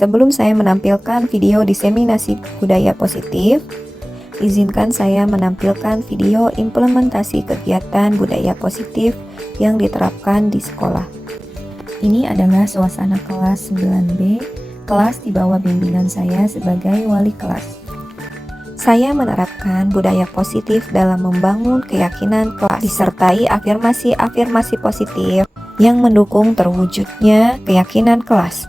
Sebelum saya menampilkan video diseminasi budaya positif, izinkan saya menampilkan video implementasi kegiatan budaya positif yang diterapkan di sekolah. Ini adalah suasana kelas 9B, kelas di bawah bimbingan saya sebagai wali kelas. Saya menerapkan budaya positif dalam membangun keyakinan kelas, disertai afirmasi-afirmasi positif yang mendukung terwujudnya keyakinan kelas.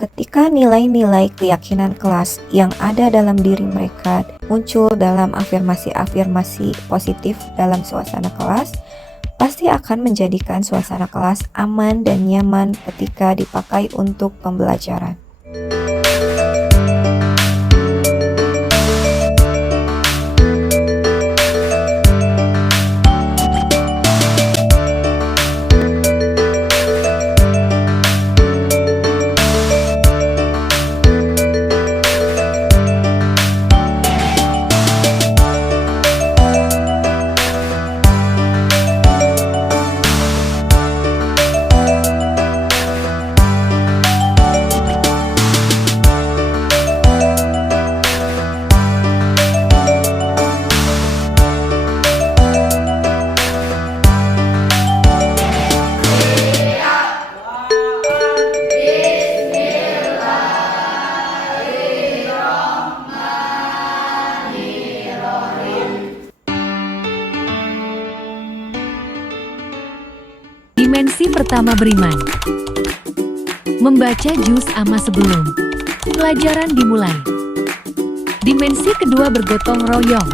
Ketika nilai-nilai keyakinan kelas yang ada dalam diri mereka muncul dalam afirmasi-afirmasi positif dalam suasana kelas, pasti akan menjadikan suasana kelas aman dan nyaman ketika dipakai untuk pembelajaran. Dimensi pertama beriman. Membaca juz amma sebelum pelajaran dimulai. Dimensi kedua bergotong royong.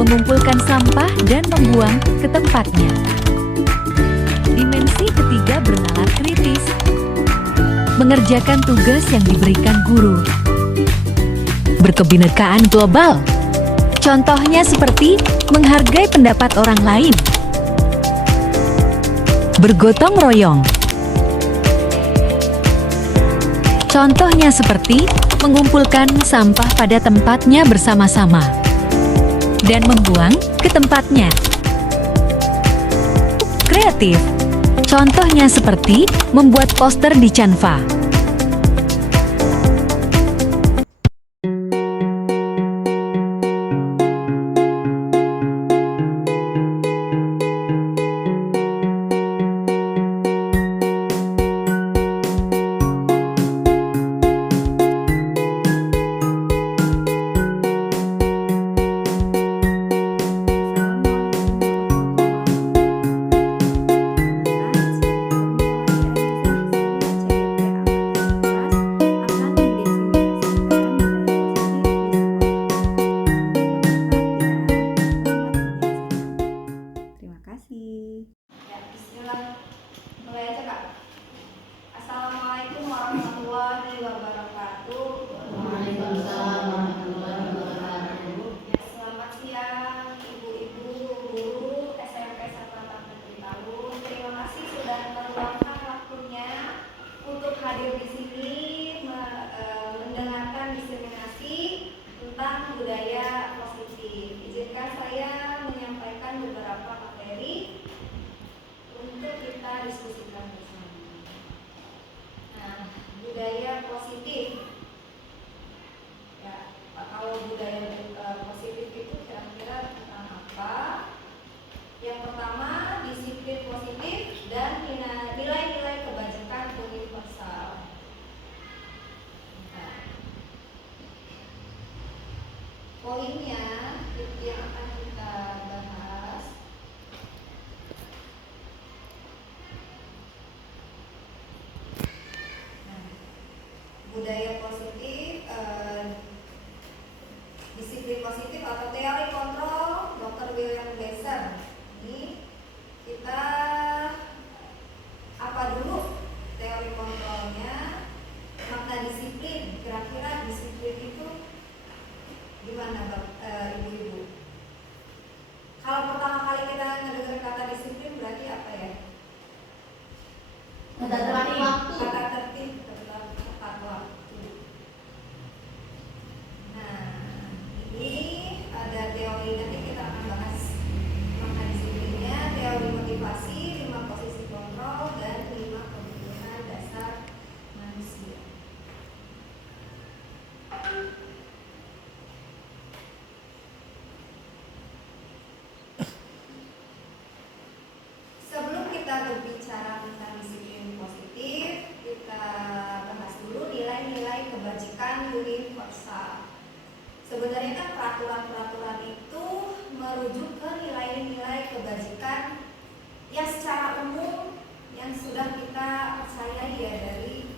Mengumpulkan sampah dan membuang ke tempatnya. Dimensi ketiga bernalar kritis. Mengerjakan tugas yang diberikan guru. Berkebinekaan global. Contohnya seperti menghargai pendapat orang lain. Bergotong royong. Contohnya seperti mengumpulkan sampah pada tempatnya bersama-sama dan membuang ke tempatnya. Kreatif. Contohnya seperti membuat poster di Canva. Assalamualaikum warahmatullahi wabarakatuh. Waalaikumsalam warahmatullahi wabarakatuh. Selamat siang ibu-ibu guru SMP Sekolah Negeri Talun. Terima kasih sudah meluangkan waktunya untuk hadir di sini mendengarkan diseminasi tentang budaya positif. Izinkan saya menyampaikan beberapa materi. situasi, 5 posisi kontrol, dan 5 kebutuhan dasar manusia. Sebelum kita berbicara tentang disiplin positif, kita bahas dulu nilai-nilai kebajikan universal. Sebenarnya kan peraturan-peraturan itu merujuk ke nilai-nilai kebajikan yang secara umum yang sudah kita percayai ya dari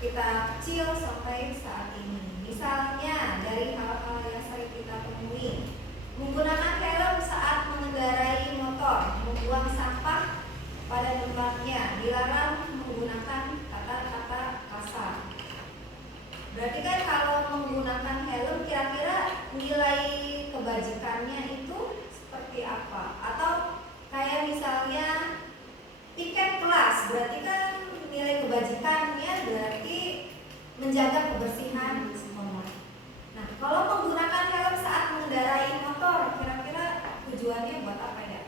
kita kecil sampai saat ini. Misalnya dari hal-hal yang sering kita temui, menggunakan helm saat mengendarai motor, membuang sampah pada tempatnya, dilarang menggunakan kata-kata kasar. Berarti kan kalau menggunakan helm kira-kira nilai kebajikannya itu seperti apa? Atau kayak misalnya tiket kelas, berarti kan nilai kebajikannya berarti menjaga kebersihan di sekolah. Nah, kalau menggunakan helm saat mengendarai motor, kira-kira tujuannya buat apa ya?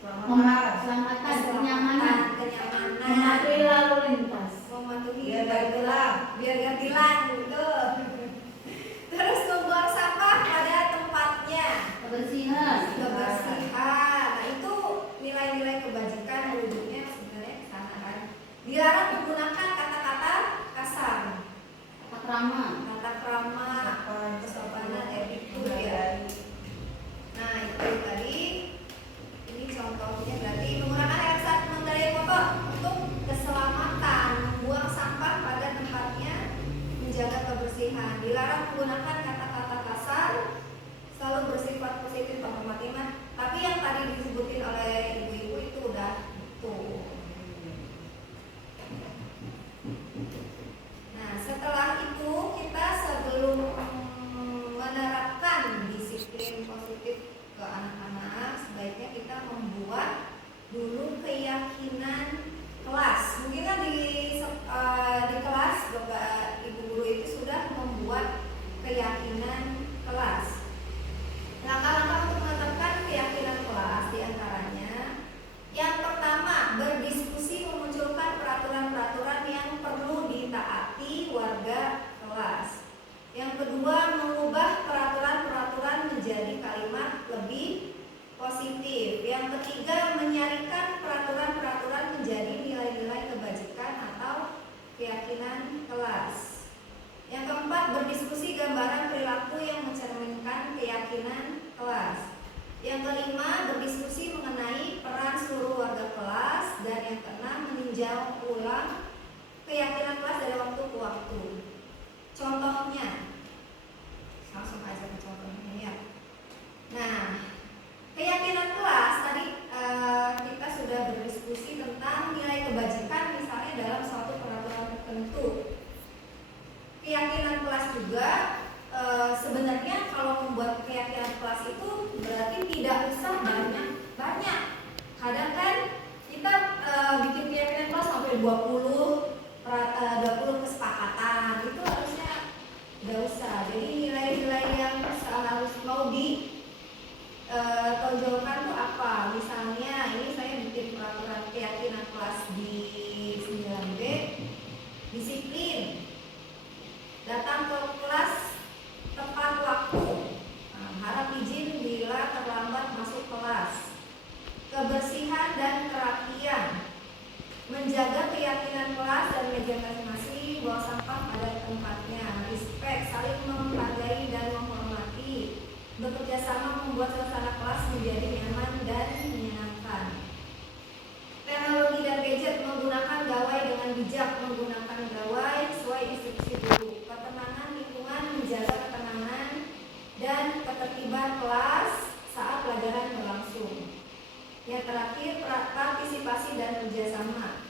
Keselamatan, kenyamanan, mematuhi lalu lintas. Mematuhi Biar gak tilang. biar gak tilang, betul. Terus membuang sampah pada tempatnya, Kebersihan. kebersihan. Nah, itu nilai-nilai kebajikan wujudnya sebenarnya ke sana kan. Dilarang menggunakan kata-kata kasar, Tata krama. kata krama, kesopanan, etik ya. Nah, itu tadi. Ini contohnya berarti menggunakan helm saat mengendarai motor untuk keselamatan, membuang sampah pada tempatnya, menjaga kebersihan. Dilarang menggunakan kata-kata kasar, selalu bersifat positif, menghormati. Tapi yang tadi disebutin oleh ibu-ibu itu udah betul. Nah, setelah itu kita sebelum menerapkan disiplin positif ke anak-anak, sebaiknya kita membuat dulu keyakinan kelas. Mungkin kan di kelas Bapak Ibu guru itu sudah membuat keyakinan kelas. Langkah-langkah untuk menetapkan keyakinan kelas diantaranya, yang pertama, berdiskusi memunculkan peraturan-peraturan yang perlu ditaati warga kelas. Yang kedua, mengubah peraturan-peraturan menjadi kalimat lebih positif. Yang ketiga, menyarikan peraturan-peraturan menjadi nilai-nilai kebajikan atau keyakinan kelas. Yang keempat, berdiskusi gambaran perilaku yang mencerminkan keyakinan kelas. Yang kelima, berdiskusi mengenai peran seluruh warga kelas. Dan yang keenam, meninjau ulang keyakinan kelas dari waktu ke waktu. Contohnya, langsung aja ke contohnya ya. Nah, keyakinan kelas tadi kita sudah berdiskusi tentang nilai kebajikan misalnya dalam suatu peraturan tertentu. Keyakinan kelas juga sebenarnya kalau membuat keyakinan kelas itu berarti tidak usah banyak. Kadang kan kita bikin keyakinan kelas sampai 20 kesepakatan, itu harusnya tidak usah. Jadi nilai-nilai yang harus mau tonjolkan tuh apa? Misalnya ini saya bikin peraturan keyakinan kelas di 9B, disiplin, datang ke kelas tepat waktu, harap izin bila terlambat masuk kelas, kebersihan dan kerapian, menjaga keyakinan kelas dan meja masing-masing, bawa sampah pada tempatnya, respect, saling menghargai dan menghormati, bekerja sama membuat suasana kelas menjadi nyaman dan menyenangkan. Teknologi dan gadget, menggunakan gawai dengan bijak, menggunakan gawai sesuai instruksi guru, ketenangan lingkungan, menjaga ketenangan dan ketertiban kelas saat pelajaran berlangsung. Yang terakhir, partisipasi dan kerjasama.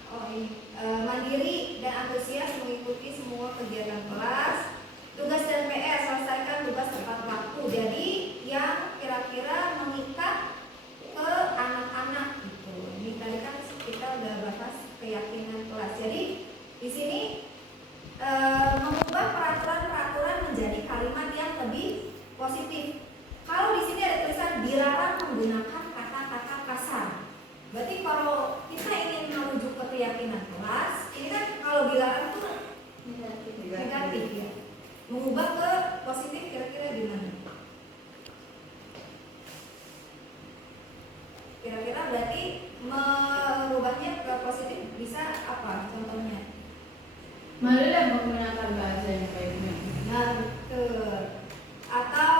Mandiri dan antusias mengikuti semua kegiatan kelas. Tugas dan PR, selesaikan tugas tepat waktu. Jadi yang kira-kira mengikat ke anak-anak gitu. Ini tadi kan kita udah bahas keyakinan kelas. Jadi di sini mengubah peraturan-peraturan menjadi kalimat yang lebih positif. Kalau di sini ada tulisan dilarang menggunakan kata-kata kasar. Berarti kalau Mengubah ke positif kira-kira gimana? Kira-kira berarti merubahnya ke positif bisa apa contohnya? Marilah menggunakan bahasa yang baiknya. Nah, betul. Atau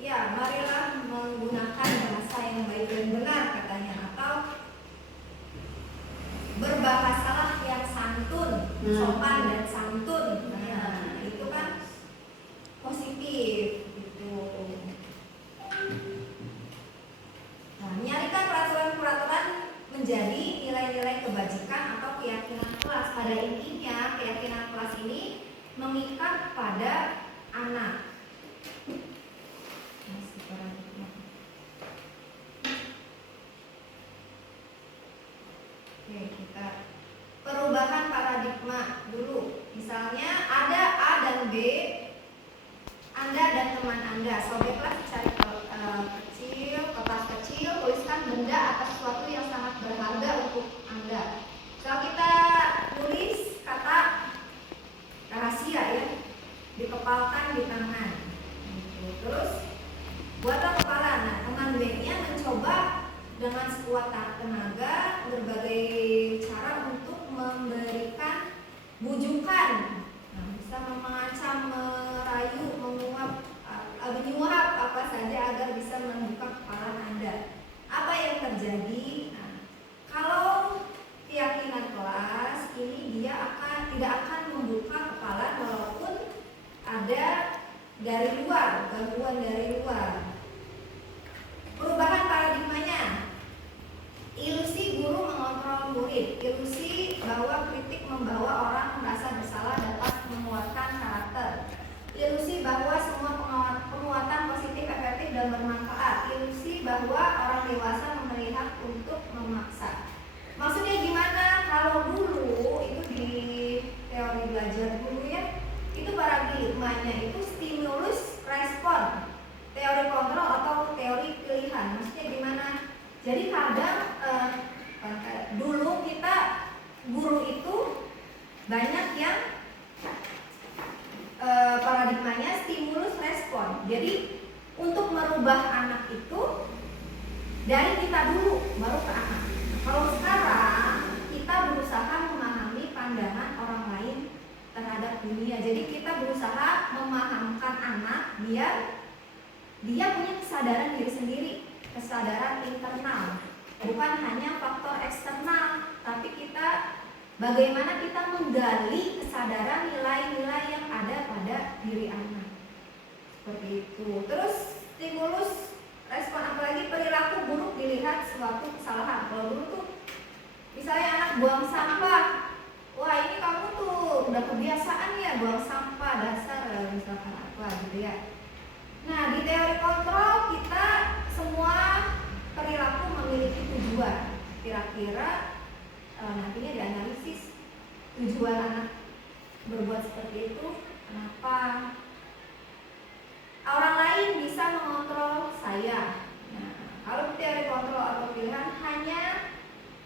ya, marilah menggunakan bahasa yang baik dan benar katanya. Atau berbahasalah yang santun, sopan dan santun. Nah, itu kan positif gitu. Nah, menyalikan peraturan-peraturan menjadi nilai-nilai kebajikan atau keyakinan kelas. Pada intinya, keyakinan kelas ini mengikat pada anak. Oke, kita perubahan paradigma dulu. Misalnya ada A dan B, Anda dan teman Anda. Sobeklah cari kertas kecil, tuliskan benda atau sesuatu yang sangat berharga untuk Anda. Kalau kita tulis kata rahasia ya, dikepalkan di tangan. Terus buatlah kepala. Nah, teman B-nya mencoba dengan sekuat tenaga berbagai cara untuk memberikan bujukan. Nah, bisa mengancam, merayu, menyuap apa saja agar bisa membuka kepala Anda. Apa yang terjadi? Nah, kalau keyakinan kelas ini dia tidak akan membuka kepala walaupun ada dari luar, gangguan dari luar. Perubahan paradigmanya. Ilusi guru mengontrol murid. Ilusi bahwa kritik membawa orang merasa bersalah dapat menguatkan karakter. Ilusi bahwa semua penguatan positif, efektif, dan bermanfaat. Ilusi bahwa orang dewasa memberi hak untuk memaksa. Maksudnya gimana? Kalau dulu itu di teori belajar dulu ya, itu paradigmanya itu stimulus respon, teori kontrol atau teori pilihan. Maksudnya gimana? Jadi kadang dulu kita guru itu banyak yang paradigmanya stimulus respon. Jadi untuk merubah anak itu dari kita dulu baru ke anak. Kalau sekarang kita berusaha memahami pandangan orang lain terhadap dunia. Jadi kita berusaha memahamkan anak biar dia punya kesadaran diri sendiri, kesadaran internal, bukan hanya faktor eksternal, tapi bagaimana kita menggali kesadaran nilai-nilai yang ada pada diri anak. Seperti itu. Terus stimulus respon, apalagi perilaku buruk dilihat suatu kesalahan. Kalau dulu tuh misalnya anak buang sampah, wah ini kamu tuh udah kebiasaan ya buang sampah, dasar misalkan apa gitu ya. Nah, di teori kontrol kita semua perilaku memiliki tujuan. Kira-kira nantinya dianalisis tujuan anak berbuat seperti itu kenapa. Orang lain bisa mengontrol saya. Nah, kalau teori kontrol atau pilihan hanya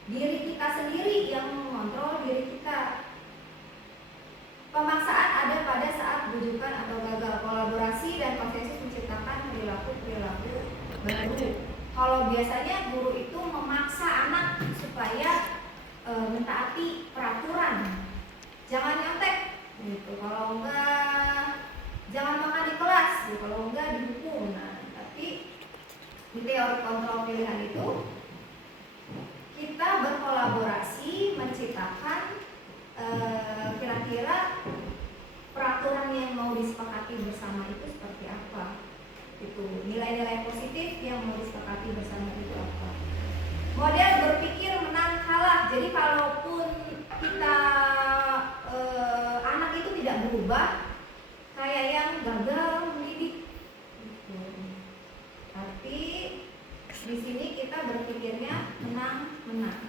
diri kita sendiri yang mengontrol diri kita. Pemaksaan ada pada saat bujukan atau gagal. Kolaborasi dan konsensus menciptakan perilaku baru. Kalau biasanya guru itu memaksa anak supaya mentaati peraturan, jangan nyontek gitu. Kalau enggak jangan makan di kelas gitu. Kalau enggak dihukum. Nah, tapi di teori kontrol pilihan itu kita berkolaborasi menciptakan kira-kira peraturan yang mau disepakati bersama itu seperti apa. Itu nilai-nilai positif yang mau disepakati bersama itu apa. Model berpikir menang kalah. Jadi kalaupun kita anak itu tidak berubah, kayak yang gagal mendidik gitu. Tapi di sini kita berpikirnya menang-menang.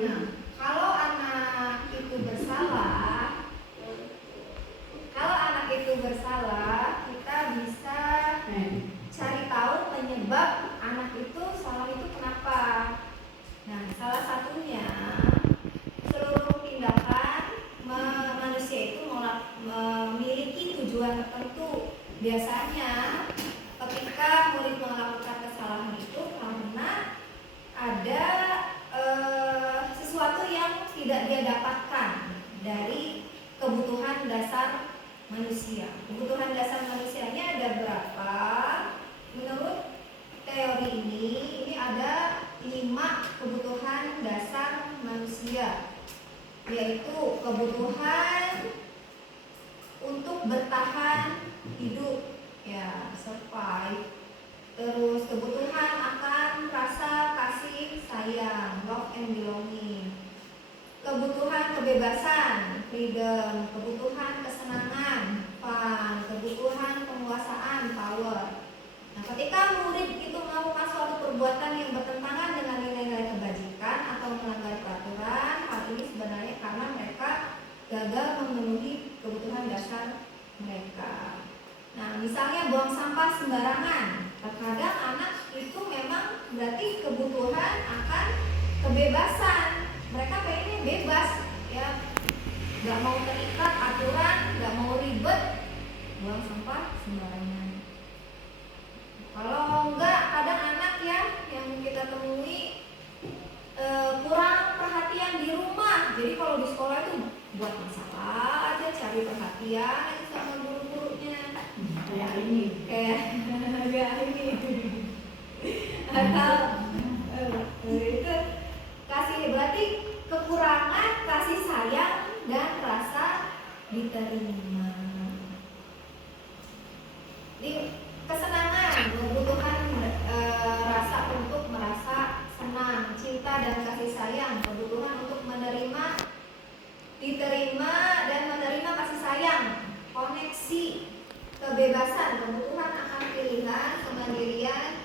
Nah, kalau anak itu bersalah, kita bisa cari tahu penyebab anak itu salah itu kenapa. Nah, salah satunya seluruh tindakan manusia itu memiliki tujuan tertentu. Biasanya ketika murid melakukan kesalahan itu karena ada sesuatu yang tidak dia dapatkan dari kebutuhan dasar manusia. Kebutuhan dasar manusianya ada berapa? Menurut teori ini ada 5 kebutuhan dasar manusia, yaitu kebutuhan untuk bertahan hidup, ya, survive. Terus kebutuhan akan rasa kasih sayang, love and belonging. Kebutuhan kebebasan, freedom. Kebutuhan kesenangan, fun. Kebutuhan penguasaan, power. Nah, ketika murid itu melakukan suatu perbuatan yang bertentangan dengan nilai-nilai kebajikan atau melanggar peraturan, hal ini sebenarnya karena mereka gagal memenuhi kebutuhan dasar mereka. Nah, misalnya buang sampah sembarangan. Terkadang anak itu memang berarti kebutuhan akan kebebasan. Mereka pengennya bebas, ya, nggak mau terikat aturan, nggak mau ribet, buang sampah sembarangan. Kalau enggak, kadang anak ya yang kita temui kurang perhatian di rumah. Jadi kalau di sekolah itu buat masalah aja, cari perhatian aja sama guru-gurunya. Kayak ini. Atau itu kasih, berarti kekurangan kasih sayang dan rasa diterima. Di kesenangan, kebutuhan rasa untuk merasa senang, cinta dan kasih sayang, kebutuhan untuk menerima, diterima dan menerima kasih sayang, koneksi, kebebasan, kebutuhan akan pilihan, kemandirian,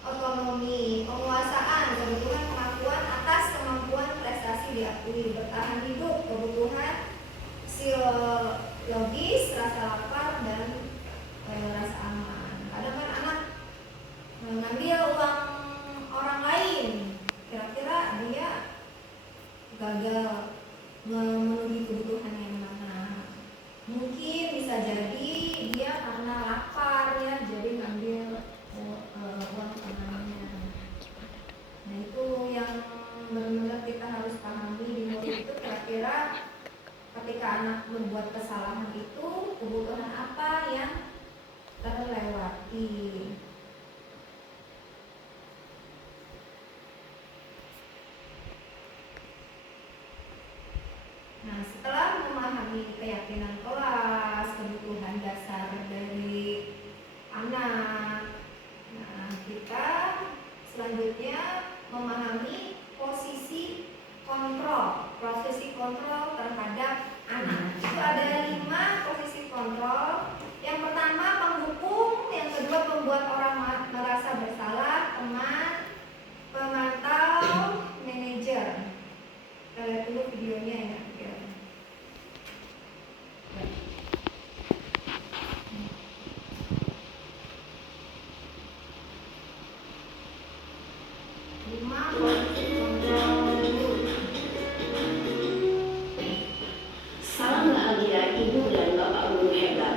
otonomi, penguasaan, kebutuhan pengakuan atas kemampuan prestasi diakui, bertahan hidup, kebutuhan psikologis, rasa lapar dan rasa aman. Kadang kan anak mengambil uang orang lain, kira-kira dia gagal memenuhi kebutuhan yang mana. Mungkin bisa jadi dia karena lapar ya, jadi ngambil uang temannya. Nah, itu yang benar-benar kita harus pahami di murid itu, kira-kira ketika anak membuat kesalahan itu kebutuhan apa yang terlewati. Nah, setelah memahami keyakinan kelas, kebutuhan dasar dari anak, nah, kita selanjutnya memahami posisi kontrol terhadap anak. Itu ada 5 posisi kontrol. Yang pertama penghukum, yang kedua pembuat orang merasa bersalah, teman, pemantau, manajer. Kita lihat dulu videonya ya. Salam bahagia Ibu dan Bapak Guru hebat.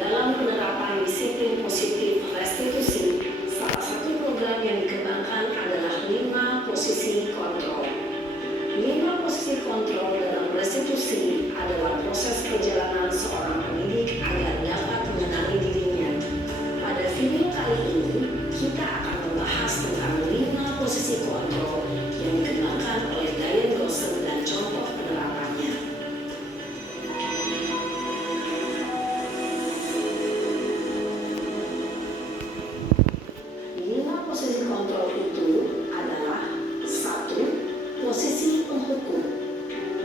Dalam penerapan disiplin positif restitusi, salah satu program yang dikembangkan adalah 5 posisi kontrol. 5 posisi kontrol dalam restitusi adalah proses perjalanan seorang pendidik agar dapat mengenali dirinya. Pada video kali ini, kita akan membahas tentang 5 posisi kontrol yang dikembangkan oleh Diane Dawson dan contoh penerapannya. 5 posisi kontrol itu adalah: 1. Posisi penghukum.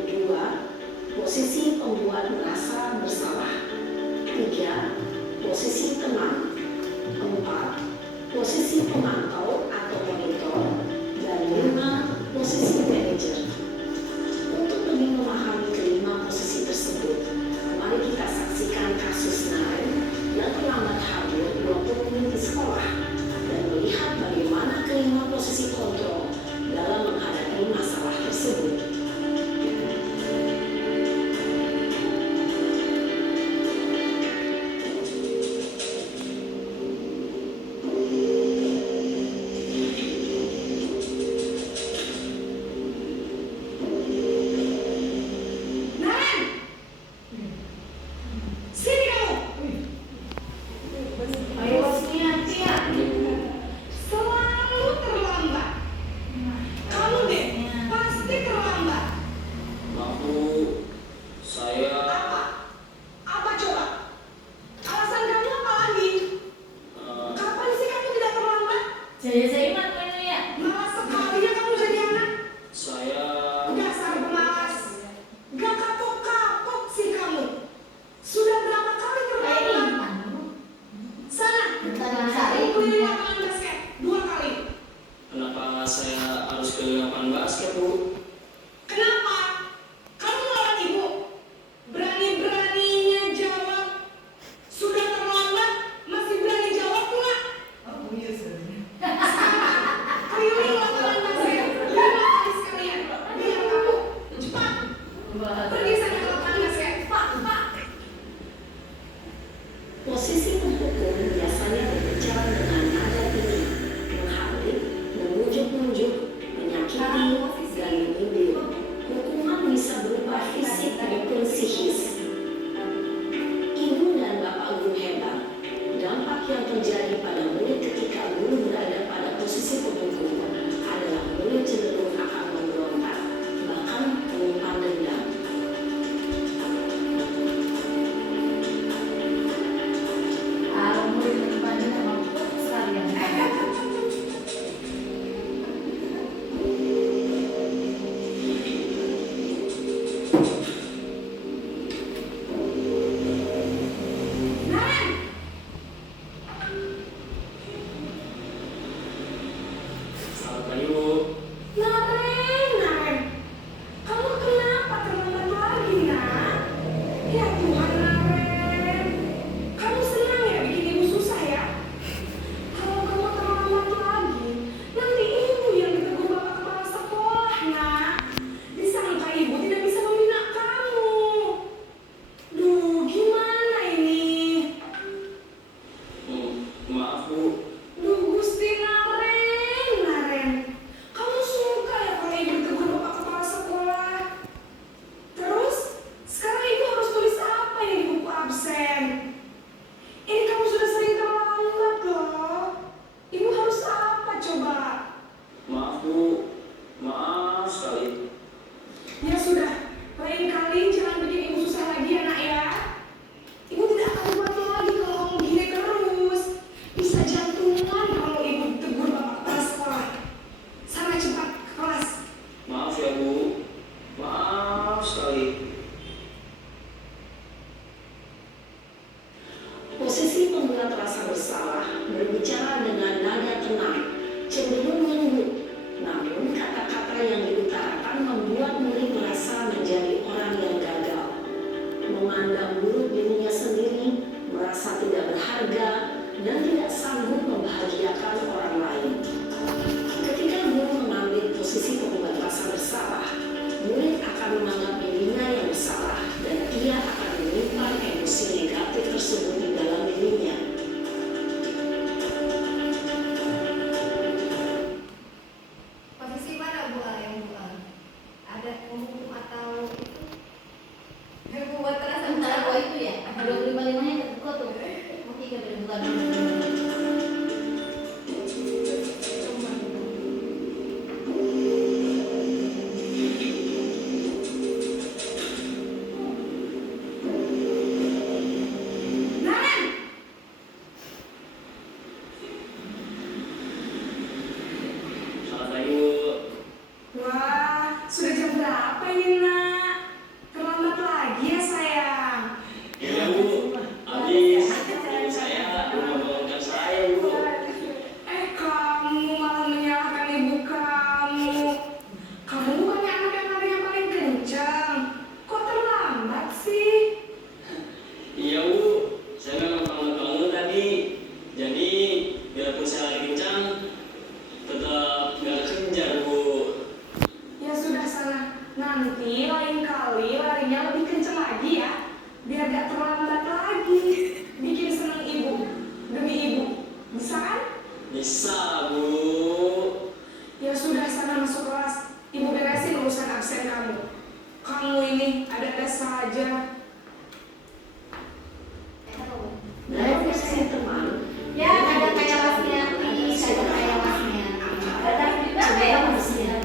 2. Posisi pembuat merasa bersalah. 3. Posisi teman. 4. Posisi pemantau atau monitor. Dan 5. Posisi manajer. bersalah, berbicara dengan nada tenang, cenderung lembut. Namun kata-kata yang diutarakan membuat murid merasa menjadi orang yang gagal, memandang buruk dirinya sendiri, merasa tidak berharga, dan tidak sanggup membahagiakan orang lain. Ketika guru mengambil posisi pembuat rasa bersalah, murid akan menganggap dirinya yang bersalah dan ia akan menyimpan emosi negatif tersebut di dalam dirinya. Posisi mana Bu Al yang Bu Al? Ada penghukum atau itu? Yang membuat rasa Antara bersalah? itu ya, 25-5 nya ketukut tuh. Mungkin ke bulan. Selamat pagi, Bu. Wah, sudah jam berapa ini, Nak? Terlambat lagi ya, sayang. Iya, Bu. Habis ibu saya belum membangunkan saya, Bu. Kamu malah menyalahkan ibu kamu. Kamu bukannya anak yang larinya paling kencang. Kok terlambat sih? Iya, Bu. Saya memang terlambat bangun tadi. Jadi, biarpun saya lari kencang, tetap nggak kejar, Bu. Ya sudah sana. Nanti lain kali larinya lebih kencang lagi ya. Biar gak terlambat lagi. Bikin seneng ibu. Demi ibu. Bisa kan? Bisa, Bu. Ya sudah sana masuk kelas. Ibu beresin urusan absen kamu. Kamu ini ada-ada saja. Dalam posisi teman, Ya, ada kayak wasnya, ada kayak wasnya. Ada juga kayak wasnya.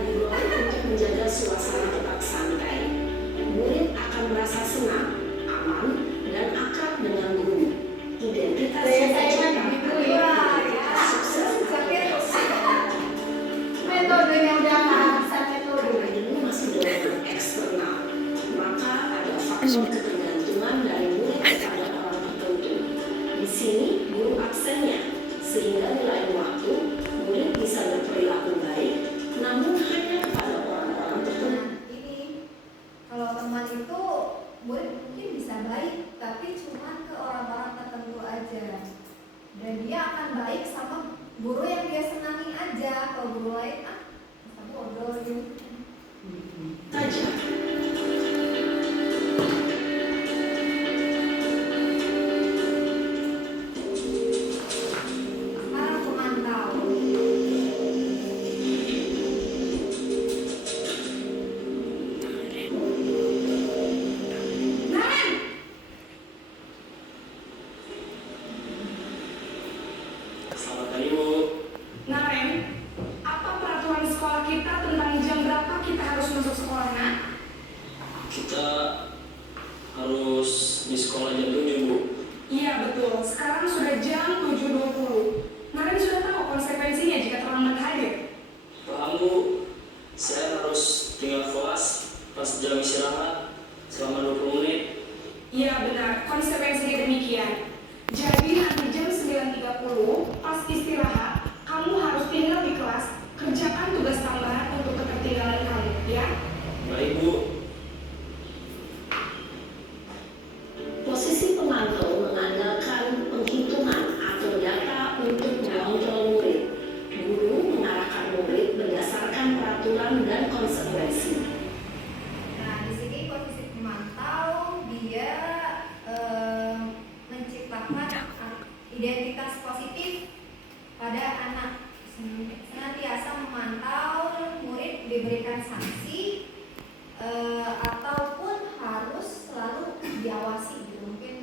untuk menjaga suasana tetap santai. Murid akan merasa senang, aman, dan akrab dengan guru. Identitas yang Saya tercipta begitu adalah ya. identitas sukses. Metodenya udah nggak bisa metode. Ini masih dalam eksternal, maka ada faktor ketergantungan dari murid kepada orang tertentu. Di sini guru absennya, sehingga di lain waktu murid bisa berperilaku baik, namun hanya kepada orang-orang tertentu. Ini kalau teman itu murid mungkin bisa baik, tapi cuma ke orang-orang tertentu aja. Dan dia akan baik sama guru yang dia senangi aja. Kalau guru lain kamu bodoh gitu. Saja. Sekarang pemantau. Selamat pagi, Bu. Nah, Ren, apa peraturan sekolah kita tentang jam berapa kita harus masuk sekolah, Nak? Kita harus di sekolah jam 7, Bu. Iya, betul. Sekarang sudah jam 7.20. Nah, Ren sudah tahu konsekuensinya jika terlambat hadir. Paham, Bu. Saya harus tinggal kelas pas jam istirahat selama 20 menit. Iya, benar. Konsekuensinya demikian. Jadi nanti jam 9.30 pas istirahat, kamu harus tinggal di kelas, kerjakan tugas tambahan untuk ketertinggalan kamu, ya? Baik, Bu. Posisi pemantau mengandalkan penghitungan atau data untuk mengontrol murid. Guru mengarahkan murid berdasarkan peraturan dan konsekuensi. Nah, di sini posisi pemantau dia menciptakan identitas positif pada anak. Senantiasa memantau murid diberikan sanksi ataupun harus selalu diawasi gitu. Mungkin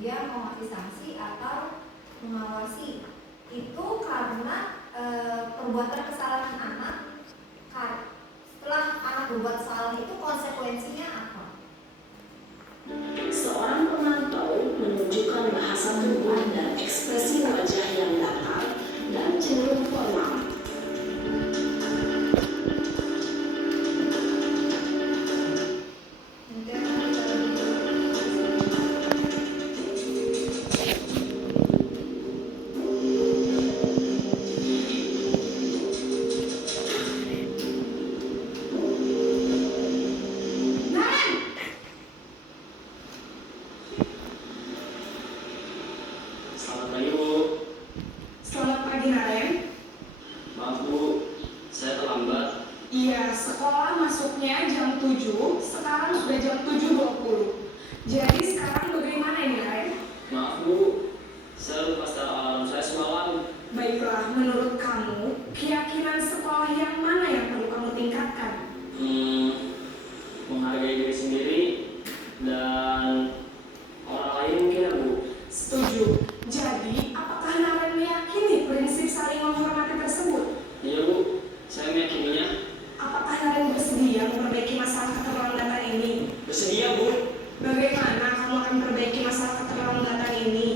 dia mau ngasih sanksi atau mengawasi. Itu karena perbuatan kesalahan anak. Setelah anak berbuat salah itu konsekuensinya apa? Seorang pemantau menunjukkan bahasa tubuh dan ekspresi wajah yang datar dan cenderung formal. Mungkin kita lebih Selamat pagi, Bu. Selamat pagi Naren. Maaf, Bu. Saya terlambat. Iya, sekolah masuknya jam 7, sekarang sudah jam 7.20. Jadi sekarang bagaimana ini Naren? Maaf, Bu. Saya lupa setel alarm saya semalam. Baiklah, menurut kamu, keyakinan sekolah yang mana yang perlu kamu tingkatkan? Menghargai diri sendiri dan orang lain mungkin, ya, Bu. Setuju. Jadi, apakah Naren meyakini prinsip saling menghormati tersebut? Iya, Bu. Saya meyakininya. Apakah Naren bersedia memperbaiki masalah keterlambatan ini? Bersedia, Bu. Bagaimana kamu akan memperbaiki masalah keterlambatan ini?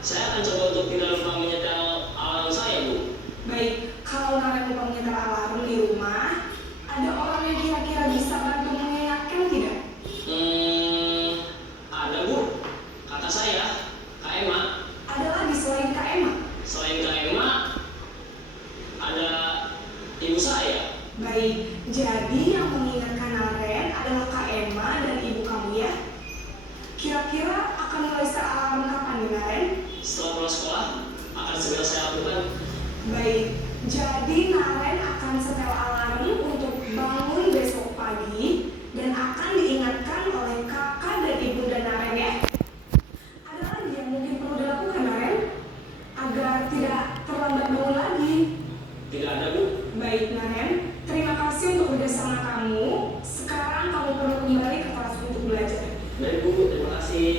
Saya akan coba untuk tidak lupa menyetel alarm saya, Bu. Baik, kalau Naren lupa menyetel alarm di rumah, ada orang yang kira-kira bisa bantu mengingatkan tidak? Ada, Bu. Kata saya, Kak Emma. Ada lagi selain Kak Emma? Selain Kak Emma, ada ibu saya. Baik, jadi yang mengingatkan Naren adalah Kak Emma dan ibu kamu ya? Kira-kira akan mulai setel alarm kapan nih Naren? Setelah pulang sekolah, akan segera saya lakukan. Baik, jadi Naren akan setel alarm untuk bangun besok pagi dan akan diingatkan oleh kakak dan ibu dan Naren ya. Ada lagi yang mungkin perlu dilakukan Naren agar tidak terlambat bangun lagi? Tidak ada, Bu. Baik Naren, terima kasih untuk kerjasama kamu. Sekarang kamu perlu kembali ke kelas untuk belajar. Baik, Bu. Terima kasih.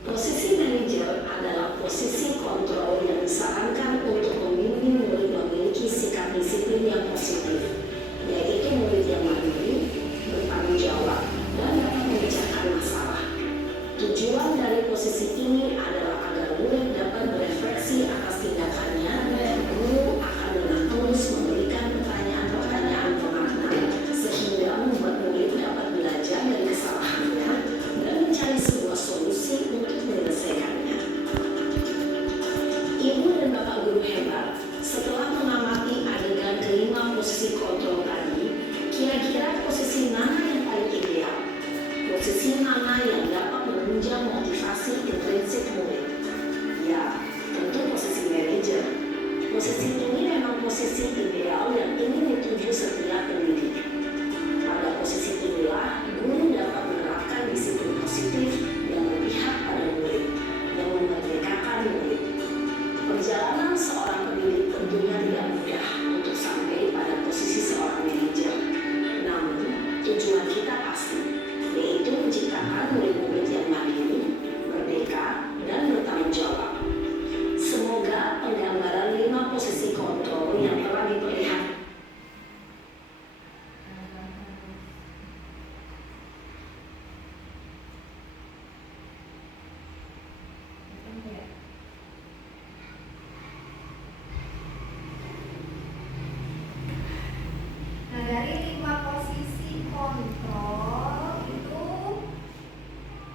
Posisi manajer adalah posisi kontrol yang disarankan untuk membimbing murid memiliki sikap disiplin yang positif, yaitu murid yang mandiri, bertanggung jawab, dan dapat memecahkan masalah. Tujuan dari posisi ini adalah agar murid dapat berefleksi atas tindakannya dan guru akan dengan tulus memberikan pertanyaan-pertanyaan pemakna sehingga membuat murid dapat belajar dari kesalahannya dan mencari sebuah solusi untuk menyelesaikannya. Ibu dan Bapak guru hebat, setelah mengamati adegan kelima posisi kontrol tadi, kira-kira posisi mana yang paling ideal? Posisi mana yang dapat menunjang motivasi intrinsik murid? Ya, tentu posisi manajer. Posisi ini memang posisi ideal yang ingin dituju setiap pendidik. Pada posisi inilah, guru dapat menerapkan disiplin positif yang berpihak pada murid, yang memerdekakan murid. Perjalanan seorang pendidik tentunya tidak mudah untuk sampai pada posisi seorang manajer. Namun, tujuan kita pasti, yaitu menciptakan murid-murid yang mandiri, merdeka, dan bertanggung jawab. Semoga penggambaran 5 posisi kontrol yang telah diperlihatkan Nah, dari 5 posisi kontrol itu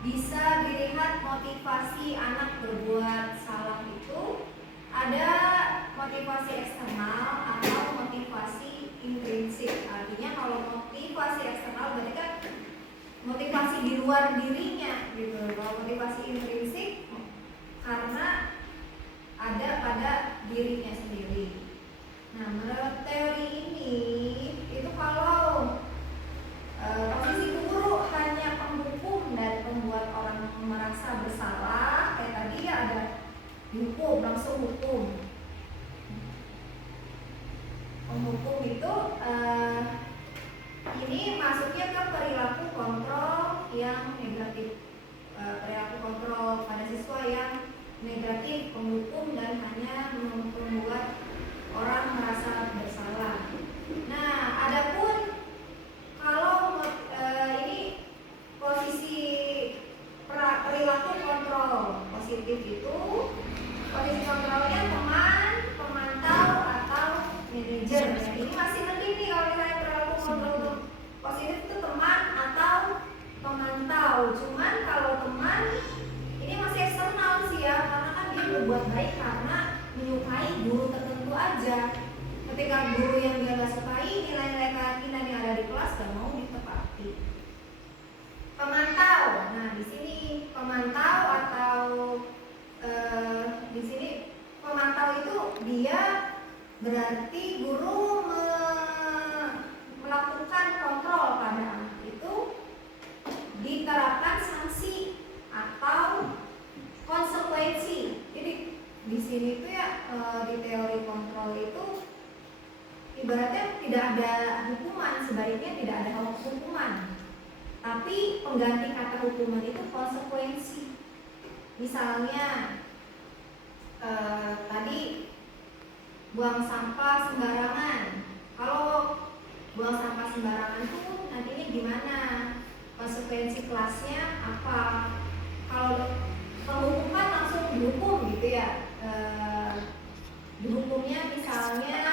bisa dilihat motivasi anak berbuat salah itu ada motivasi eksternal atau motivasi intrinsik. Artinya kalau motivasi eksternal berarti kan motivasi di luar dirinya gitu. Kalau motivasi intrinsik karena ada pada dirinya sendiri. Nah, menurut teori ini itu kalau posisi guru hanya penghukum dan membuat orang merasa bersalah, kayak tadi ya ada hukum, langsung hukum. Penghukum itu ini masuknya ke perilaku kontrol yang negatif. Perilaku kontrol pada siswa yang negatif, penghukum dan hanya membuat orang merasa bersalah. Nah, adapun kalau ini posisi perilaku kontrol positif itu posisi kontrolnya teman, pemantau atau manajer. Ya, ini masih penting nih kalau misalnya perilaku kontrol positif itu teman atau pemantau. Cuman kalau teman ini masih eksternal sih ya, karena kan dia berbuat baik karena menyukai guru tertentu aja. Ketika guru yang dia nggak sukai nilai-nilai keyakinan berarti guru melakukan kontrol pada anak itu, diterapkan sanksi atau konsekuensi. Jadi di sini itu ya di teori kontrol itu ibaratnya tidak ada hukuman, sebaliknya tidak ada hukuman, tapi pengganti kata hukuman itu konsekuensi. Misalnya tadi buang sampah sembarangan. Kalau buang sampah sembarangan itu nantinya gimana? Konsekuensi kelasnya apa? Kalau penghukuman langsung dihukum gitu ya. Dihukumnya misalnya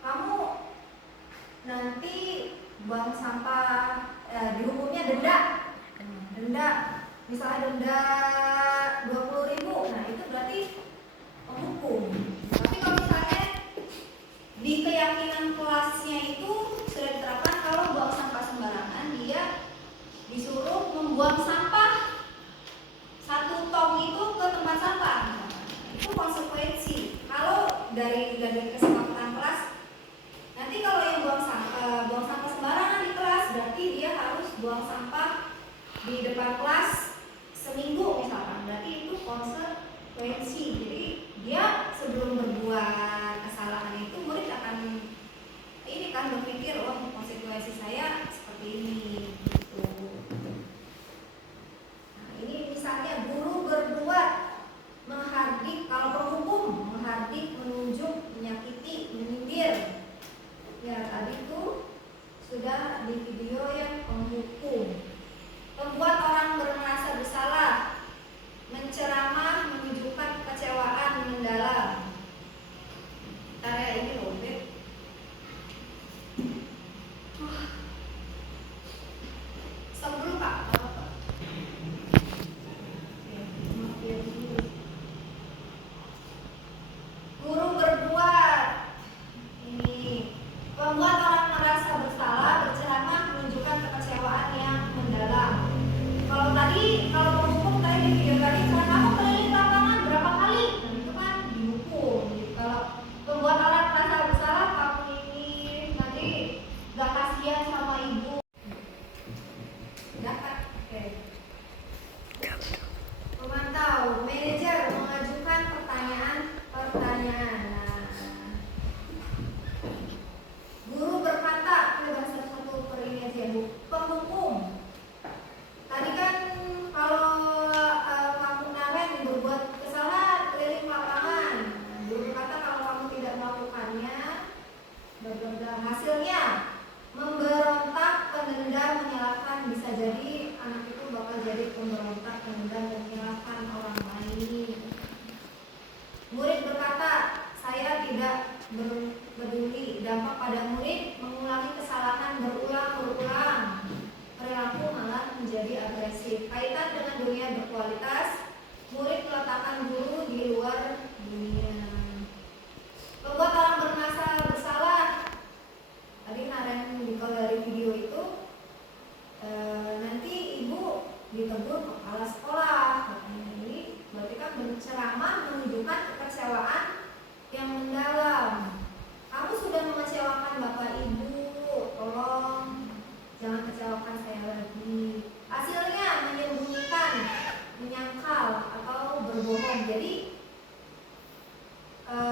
kamu nanti buang sampah, dihukumnya denda. Misalnya denda 20.000, nah itu berarti penghukum. Tapi kalau misalnya di keyakinan kelasnya itu sudah diterapkan kalau buang sampah sembarangan, dia disuruh membuang sampah 1 tong itu ke tempat sampah. Itu konsekuensi. Kalau dari kesepakatan kelas, nanti kalau yang buang sampah sembarangan di kelas, berarti dia harus buang sampah di depan kelas seminggu misalkan. Berarti itu konsekuensi. Jadi dia sebelum berbuat kesalahan itu murid akan ini kan berpikir, oh konsekuensi saya seperti ini gitu. Nah, ini misalnya guru berbuat menghardik, kalau penghukum menghardik, menunjuk, menyakiti, menyindir. Ya tadi itu sudah di video yang penghukum. Membuat orang merasa bersalah, menceramah, menunjukkan kekecewaan mendalam. Area ini loh, Beb. Stop dulu Kak, apa-apa. Oke, guru berbuat ini, membuat orang merasa bersalah, berceramah, menunjukkan kekecewaan yang mendalam. Kalau penghukum tadi di video tadi, misalnya kamu keliling lapangan berapa kali, nah itu kan dihukum. Kalau membuat orang merasa bersalah, kamu ini nanti gak kasihan sama ibu. Dapat, oke. Memantau, manajer mengajukan pertanyaan. Nah, guru berkata, kita bahas satu per ini aja Bu. Penghukum. Tadi kan kalau kamu Naren berbuat kesalahan keliling lapangan, guru berkata kalau kamu tidak melakukannya, hasilnya memberontak, penendam, menyalahkan. Bisa jadi anak itu bakal jadi pemberontak, penendam, dan menyalahkan orang lain. Murid berkata, saya tidak peduli. Dampak pada murid mengulangi kesalahan berulang. Perilaku malah menjadi agresif. Kaitan dengan dunia berkualitas, murid meletakkan guru di luar dunia. Membuat orang merasa bersalah. Tadi Naren dari video itu, nanti ibu ditegur kepala sekolah. Katanya ini berarti kan berceramah, menunjukkan kekecewaan yang mendalam. Kamu sudah mengecewakan bapak ibu, tolong jangan kecewakan saya lagi. Hasilnya menyembunyikan, menyangkal, atau berbohong. Jadi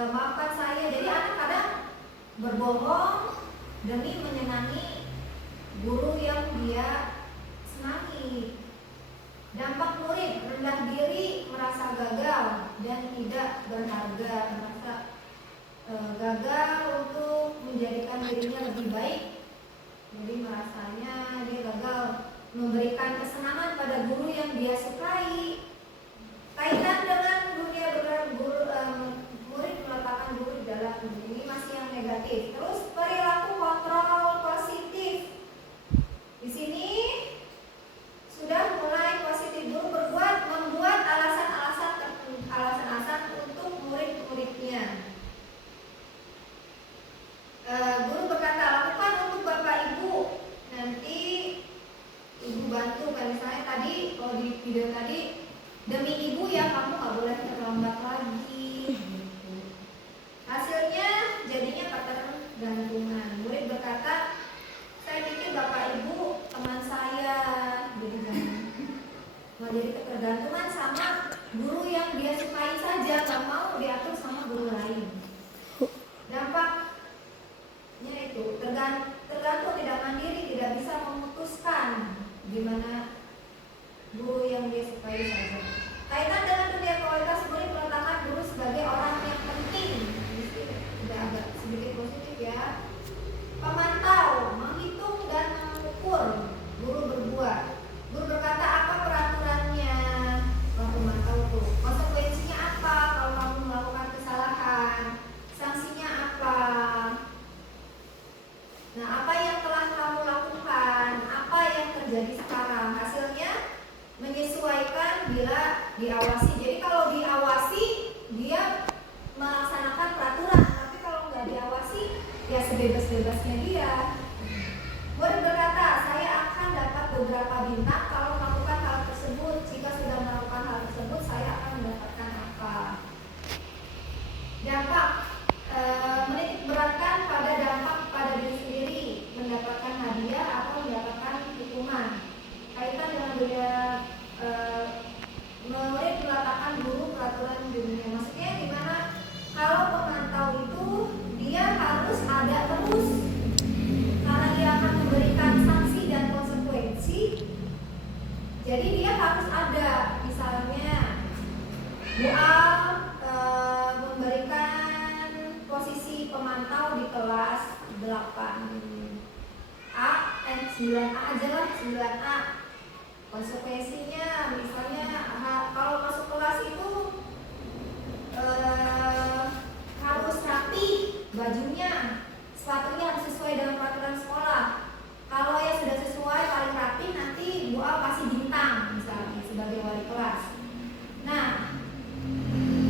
maafkan saya. Jadi anak kadang berbohong demi menyenangi guru yang dia senangi. Dampak murid rendah diri, merasa gagal dan tidak berharga, merasa gagal untuk menjadikan dirinya lebih baik. Jadi merasanya dia gagal memberikan kesenangan pada guru yang dia sukai. Kaitan dengan dunia murid meletakkan guru di dalam dunia. Ini masih yang negatif. Terus perilaku kontrol positif. Di sini sudah mulai positif. Guru membuat alasan-alasan untuk murid-muridnya. Guru berkata, lakukan untuk bapak ibu, nanti ibu bantu. Kan misalnya tadi, kalau di video tadi, demi ibu ya kamu gak boleh terlambat lagi. Hasilnya gimana guru yang dia sukai saja. Kaitan dengan dunia kualitas murid meletakkan guru sebagai orang yang penting. Di sini udah agak sedikit positif ya. Pemantau, menghitung dan mengukur guru berbuat. Guru berkata apa peraturannya, kalau pemantau tuh. Konsekuensinya apa kalau kamu melakukan kesalahan, sanksinya apa. Nah, apa yang telah kamu lakukan, apa yang terjadi sekarang, hasilnya menyesuaikan bila diawasi. Jadi kalau diawasi dia melaksanakan peraturan, tapi kalau nggak diawasi ya sebebas-bebasnya dia. Murid berkata, saya akan dapat beberapa bintang kalau melakukan hal tersebut. Jika sudah melakukan hal tersebut, saya akan mendapatkan apa. Dampak, menitik beratkan pada dampak pada diri sendiri, mendapatkan hadiah atau mendapatkan hukuman. Kaitan dengan dunia, murid meletakkan guru peraturan dunia. Maksudnya gimana? Kalau pemantau itu dia harus ada terus, karena dia akan memberikan sanksi dan konsekuensi. Jadi dia harus ada. Misalnya Bu Al memberikan posisi pemantau di kelas 8A, 9A aja lah, 9A. Konsekuensinya misalnya kalau masuk kelas itu harus rapi bajunya, sepatunya harus sesuai dengan peraturan sekolah. Kalau ya sudah sesuai paling rapi, nanti Bu Al kasih bintang misalnya sebagai wali kelas. Nah,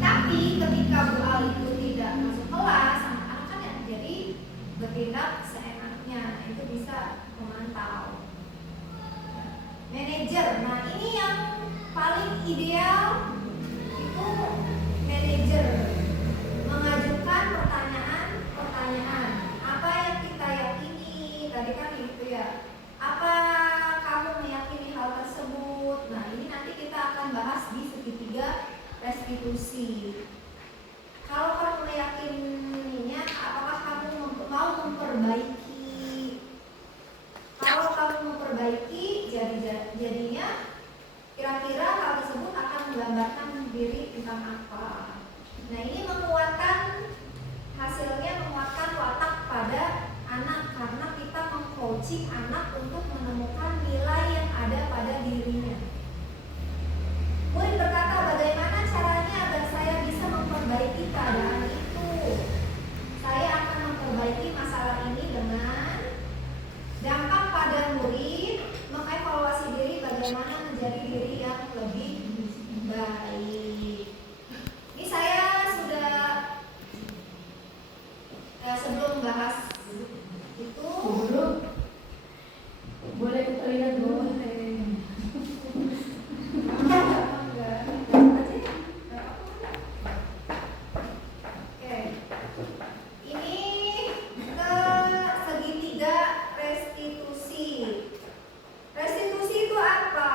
tapi ketika Bu Al itu tidak masuk kelas, anak-anak kan ya jadi bertindak seenaknya, itu bisa memantau. Manajer, nah ini yang paling ideal itu manajer mengajukan pertanyaan apa yang kita yakini, tadi kan itu ya, apa kamu meyakini hal tersebut. Nah ini nanti kita akan bahas di segitiga restitusi. Kalau kamu meyakininya, apakah kamu mau memperbaiki? Kalau kamu memperbaiki, jadinya kira-kira hal tersebut akan menggambarkan diri tentang apa. Nah ini menguatkan, hasilnya menguatkan watak pada anak, karena kita meng-coaching anak untuk menemukan nilai yang ada pada dirinya. Murid berkata, bagaimana caranya agar saya bisa memperbaiki keadaan itu? Saya akan memperbaiki masalah ini dengan dampak pada murid, mengevaluasi diri bagaimana menjadi diri yang lebih baik. Ini saya sudah sebelum bahas itu Boleh kita lihat dulu. Oke. Ini ke segitiga restitusi. Restitusi itu apa?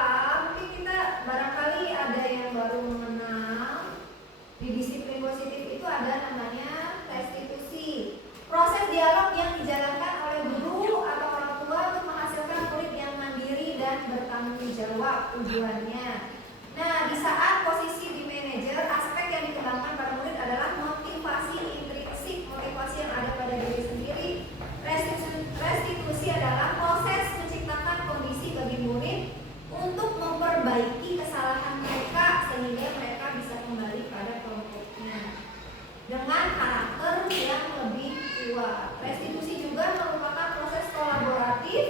Mungkin kita barangkali ada yang baru mengenal. Di disiplin positif itu ada namanya restitusi. Proses dialog yang dijalankan oleh guru atau orang tua untuk menghasilkan murid yang mandiri dan bertanggung jawab tujuannya. Nah, di saat posisi di manajer, aspek yang dikembangkan pada murid adalah motivasi intrinsik, motivasi yang ada pada diri sendiri. Restitusi adalah proses menciptakan kondisi bagi murid untuk memperbaiki kesalahan mereka sehingga mereka bisa kembali pada kelompoknya dengan karakter yang lebih kuat. Restitusi juga merupakan proses kolaboratif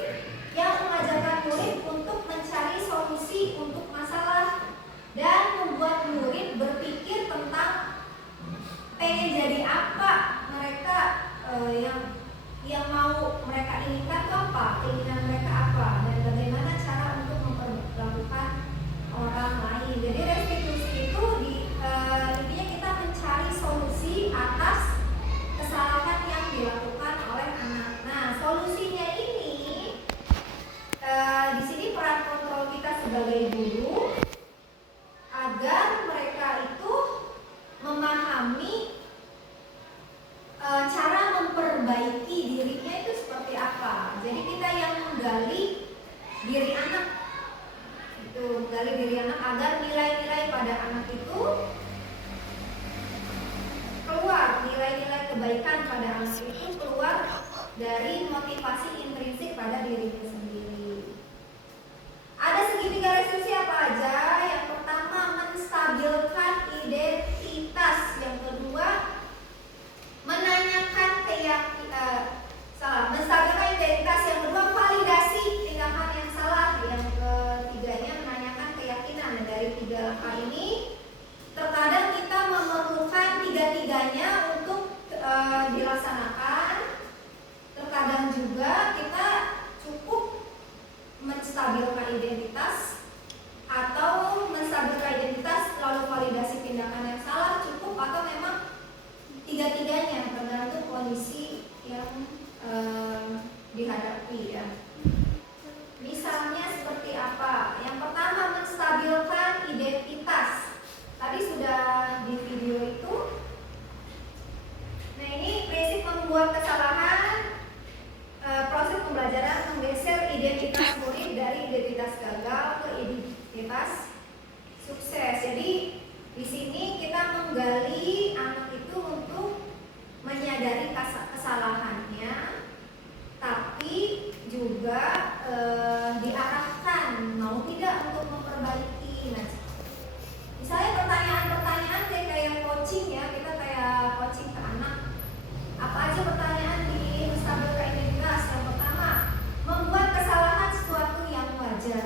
yang mengajarkan murid untuk mencari solusi untuk masalah dan membuat murid berpikir tentang pengen jadi apa mereka, yang mau mereka inginkan itu apa, keinginan mereka apa, dan bagaimana cara untuk memperlakukan orang lain. Jadi restitusi itu intinya kita mencari solusi atas kesalahan yang dilakukan oleh anak. Nah, solusinya ini di sini peran kontrol kita sebagai guru agar mereka itu memahami cara memperbaiki dirinya itu seperti apa. Jadi kita yang menggali diri anak Itu menggali diri anak agar nilai-nilai pada anak itu keluar, nilai-nilai kebaikan pada anak itu keluar dari motivasi intrinsik pada dirinya sendiri. Ada segitiga restitusi apa aja? Yang pertama, menstabilkan identitas. Yang kedua, menanyakan menstabilkan identitas. Yang kedua, validasi tindakan yang salah. Yang ketiganya, menanyakan keyakinan. Dan dari 3 hal ini terkadang kita memerlukan tiga-tiganya untuk dilaksanakan. Terkadang juga kita cukup menstabilkan identitas atau menstabilkan identitas lalu validasi tindakan yang salah cukup, atau memang tiga-tiganya, tergantung kondisi yang dihadapi ya. Misalnya seperti apa? Yang pertama, menstabilkan identitas. Tadi sudah di video itu. Nah, ini prinsip membuat kesalahan, proses pembelajaran menggeser identitas murid dari identitas gagal ke identitas sukses. Jadi di sini kita menggali anak itu untuk menyadari kesalahannya, tapi juga diarahkan mau tidak untuk memperbaiki. Nah, misalnya pertanyaan-pertanyaan kayak coaching ya, kita kayak coaching ke anak. Apa aja pertanyaan di menstabilkan identitas? Yang pertama, membuat kesalahan sesuatu yang wajar.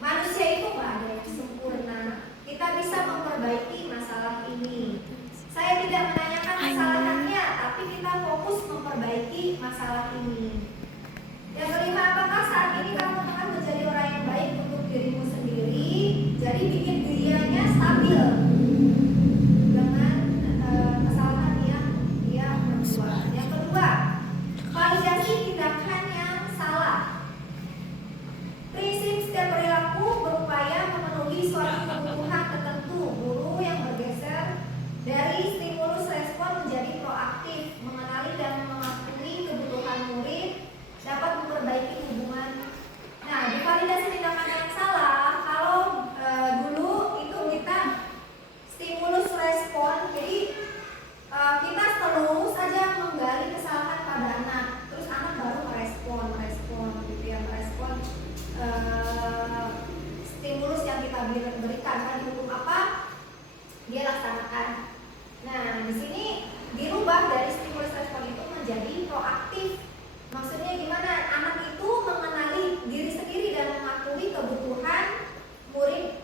Manusia itu nggak ada yang sempurna. Kita bisa memperbaiki masalah ini. Saya tidak menanyakan kesalahannya, tapi kita fokus memperbaiki masalah ini. Yang kelima, apakah saat ini kamu akan menjadi orang yang baik untuk dirimu sendiri? Jadi bikin dirinya stabil dengan kesalahan yang dia perbuat. Yang kedua, validasi tindakan yang salah. Prinsip setiap perilaku berupaya memenuhi suatu kebutuhan tertentu. Guru yang bergeser dari stimulus respon menjadi proaktif, mengenali dan mematuhi kebutuhan murid, dapat memperbaiki hubungan. Nah, di validasi tindakan yang salah, kalau dulu itu kita stimulus respon, jadi kita terus saja menggali kesalahan pada anak, terus anak baru merespon gitu ya, merespon stimulus yang kita berikan. Kan dihukum apa, dia laksanakan. Nah, di sini dirubah dari stimulus respon itu menjadi proaktif. Maksudnya gimana? Anak itu mengenali diri sendiri dan mengakui kebutuhan murid,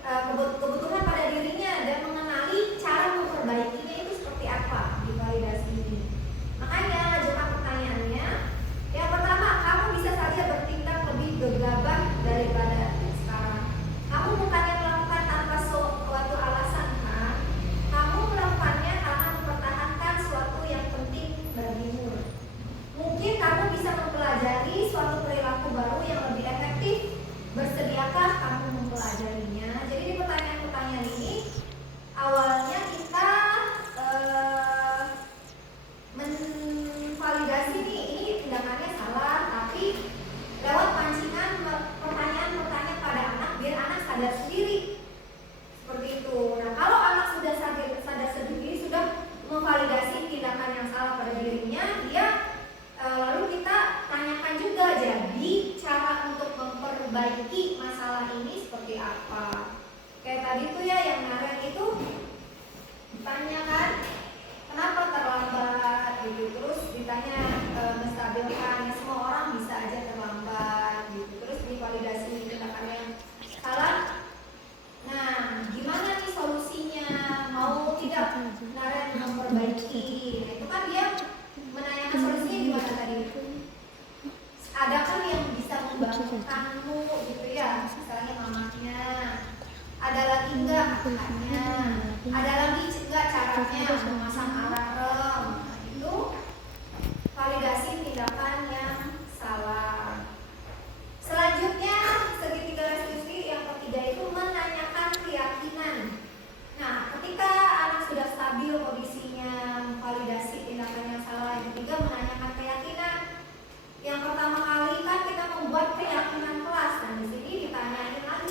kebutuhan pada dirinya, dan mengenali cara memperbaikinya itu seperti apa di validasi ini. Makanya ajukan pertanyaannya. Yang pertama, kamu bisa saja bertindak lebih gegabah daripada sekarang. Kamu bukannya melakukan tanpa suatu alasan, kan? Kamu melakukannya karena mempertahankan suatu yang penting bagimu. Mungkin kamu bisa mempelajari suatu perilaku baru yang lebih efektif. Bersediakah kamu mempelajarinya? Jadi di pertanyaan-pertanyaan ini awalnya kita menvalidasi nih, ini tindakannya salah, tapi lewat pancingan pertanyaan-pertanyaan pada anak biar anak sadar sendiri. Seperti itu. Nah, kalau anak sudah sadar sendiri, sudah memvalidasi tindakan yang salah pada dirinya, dia lalu kita tanyakan juga, jadi cara untuk memperbaiki masalah ini seperti apa. Kayak tadi tuh ya, yang kemarin itu ditanyakan kenapa terlambat gitu, terus ditanya menstabilkan, semua orang bisa aja terlambat gitu, terus divalidasi tindakan yang salah. Nah, gimana nih solusinya? Mau tidak Naren memperbaiki? Nah, itu kan dia menanyakan solusinya gimana tadi? Adakah yang bisa membangunkanmu gitu ya? Misalnya mamanya. Ada lagi enggak kakaknya? Ada lagi enggak caranya memasang alarm? Nah, itu validasi tindakan yang salah. Selanjutnya, segitiga restitusi yang ketiga itu menanyakan keyakinan. Nah, ketika anak sudah stabil kondisinya, validasi tindakan yang salah. Yang ketiga, menanyakan keyakinan. Yang pertama kali kan kita membuat keyakinan kelas. Nah, di sini ditanyain lagi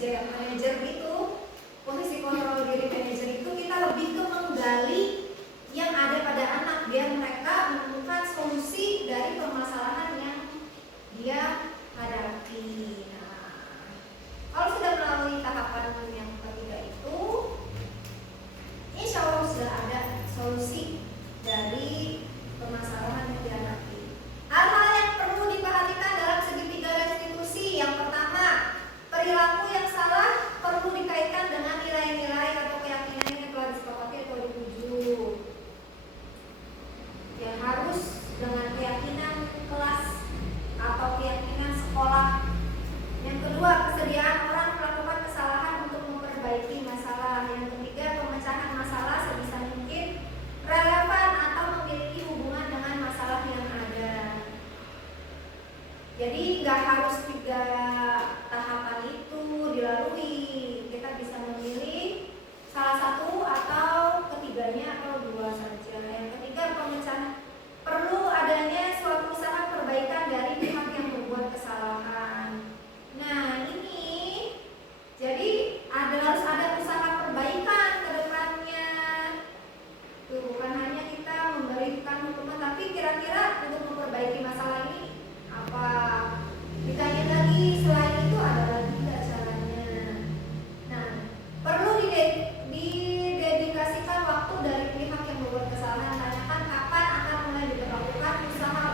manajer itu, posisi kontrol diri manajer itu kita lebih ke menggali yang ada pada anak biar mereka menemukan solusi dari permasalahan yang dia hadapi. Nah, kalau sudah melalui tahapan yang ketiga itu, insya Allah sudah ada solusi dari permasalahan yang dihadapi. Hal-hal yang perlu diperhatikan dalam segitiga restitusi, yang pertama, perilaku yang salah perlu dikaitkan dengan nilai-nilai atau keyakinan yang telah disepakati atau dituju. Yang harus dengan keyakinan kelas atau keyakinan sekolah. Yang kedua, kesediaan orang melakukan kesalahan untuk memperbaiki masalah. Yang ketiga, pemecahan masalah sebisa mungkin relevan atau memiliki hubungan dengan masalah yang ada. Jadi nggak harus 3 tahapan itu dilalui. Kita bisa memilih salah satu atau ketiganya atau 2 saja. Yang ketiga, pemecahan, perlu adanya suatu usaha perbaikan dari pihak yang membuat kesalahan. Nah ini jadi harus ada usaha perbaikan ke depannya. Tuh, bukan hanya kita memberikan hukuman, tapi kira-kira untuk memperbaiki masalah ini apa? Ditanya lagi, selain itu ada lagi nggak caranya? Nah, perlu didedikasikan waktu dari pihak yang membuat kesalahan. Tanyakan kapan akan mulai diberlakukan usaha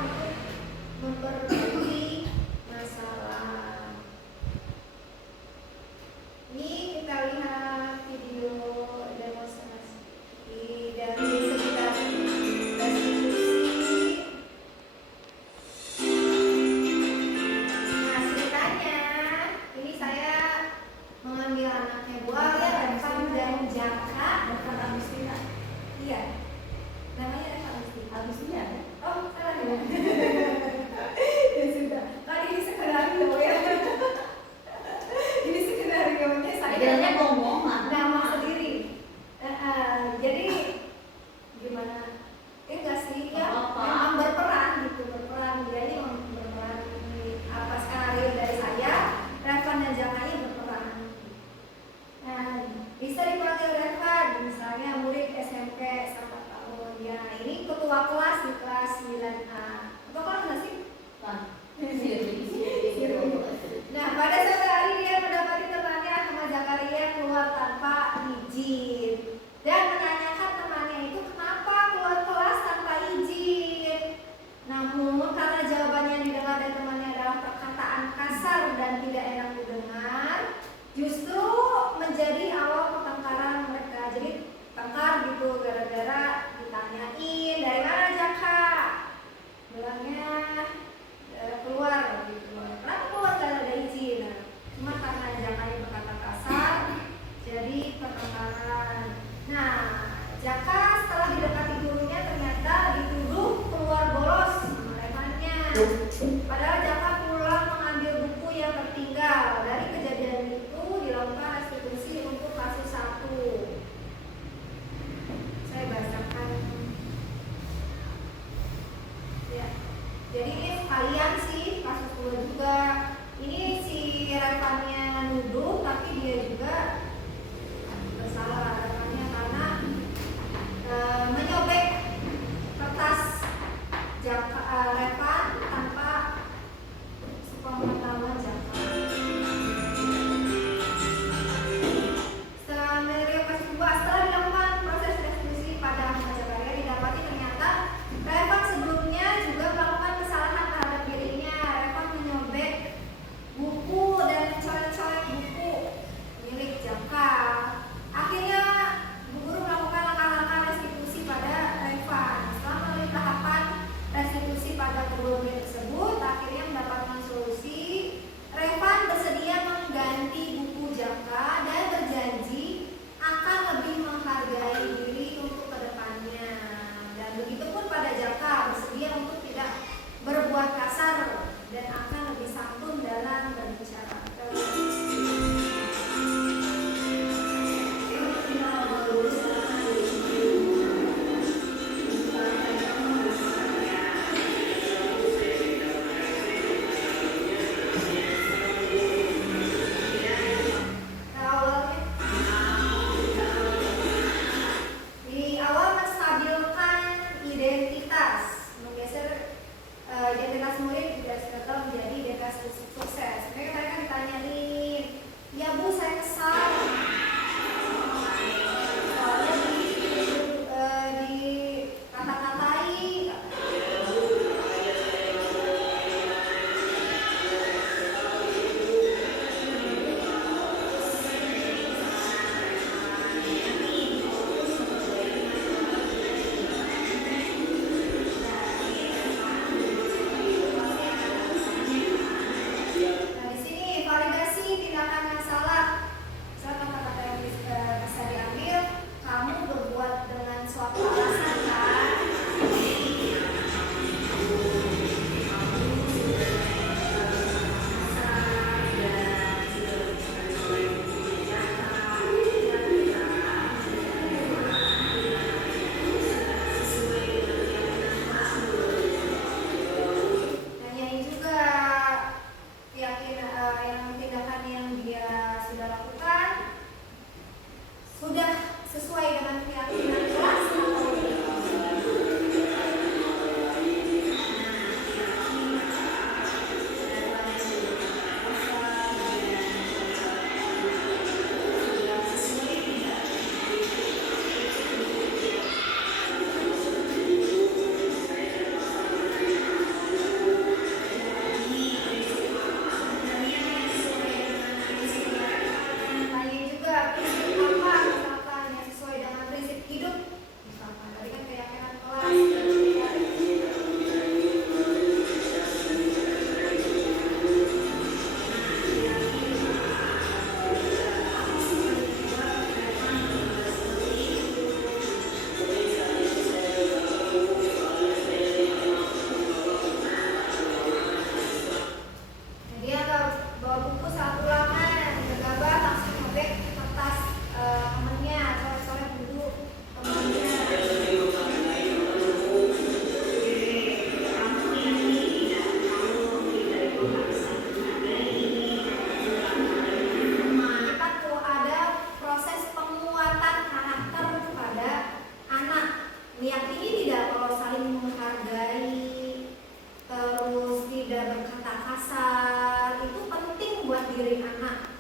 buat diri anak.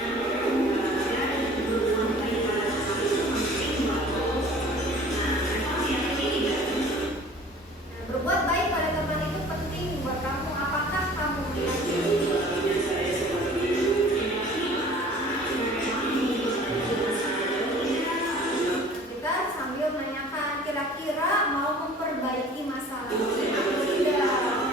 Nah, berbuat baik pada teman itu penting buat kamu. Apakah kamu meyakini? Kita sambil menanyakan, kira-kira mau memperbaiki masalah ini atau tidak?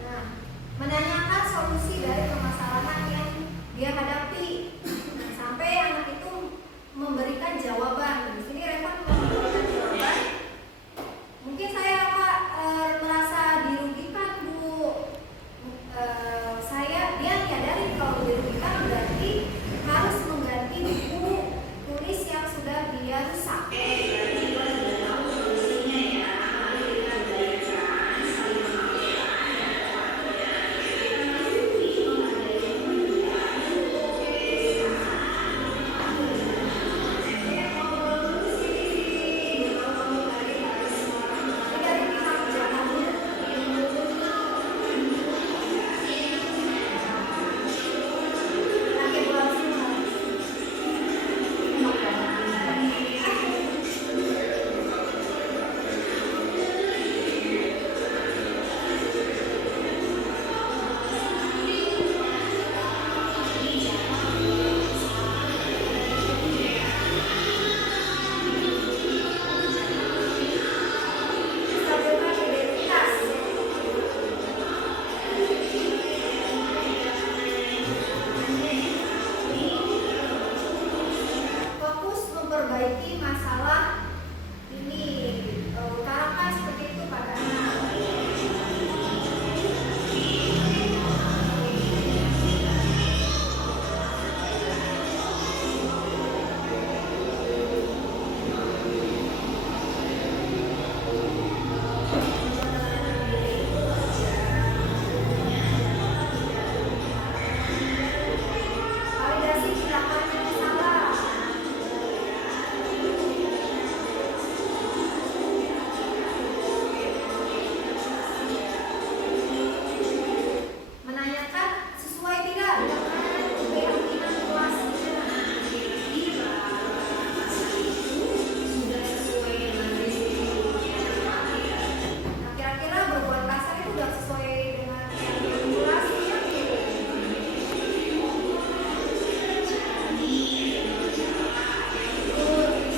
Nah, menanyakan solusi dari permasalahan yang dia hadapi. Nah, sampai anak itu memberikan jawaban. Di sini Reva memberikan jawaban. Mungkin saya Pak merasa dirugikan Bu. Dia menyadari kalau dirugikan berarti harus mengganti buku tulis yang sudah dia rusak. Dari pihak jangan pakai bola semua. Stabilkan identitas. Fokus memperbaiki masalah ini. Utarakan seperti itu pada anak. Validasi tindakannya yang salah. Menanyakan sesuai tidak dengan keyakinan kelasnya. Nah, kira-kira berbuat kasar itu udah sesuai dengan keyakinan kelasnya?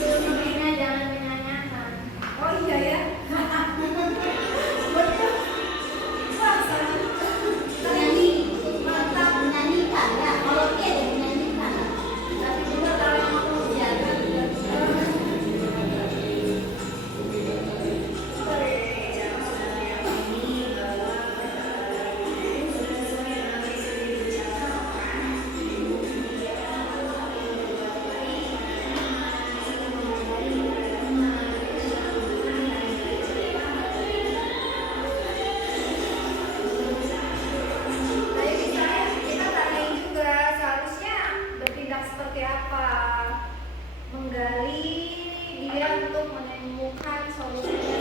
Sebenarnya jangan menanyakan. Oh iya ya. Betul. Wah, tadi mantap menyanyikan ya. Kalau dia menyanyikan. Tapi juga kalau yang mau jaga Tapi misalnya kita tanyain juga seharusnya bertindak seperti apa, menggali dia untuk menemukan solusinya.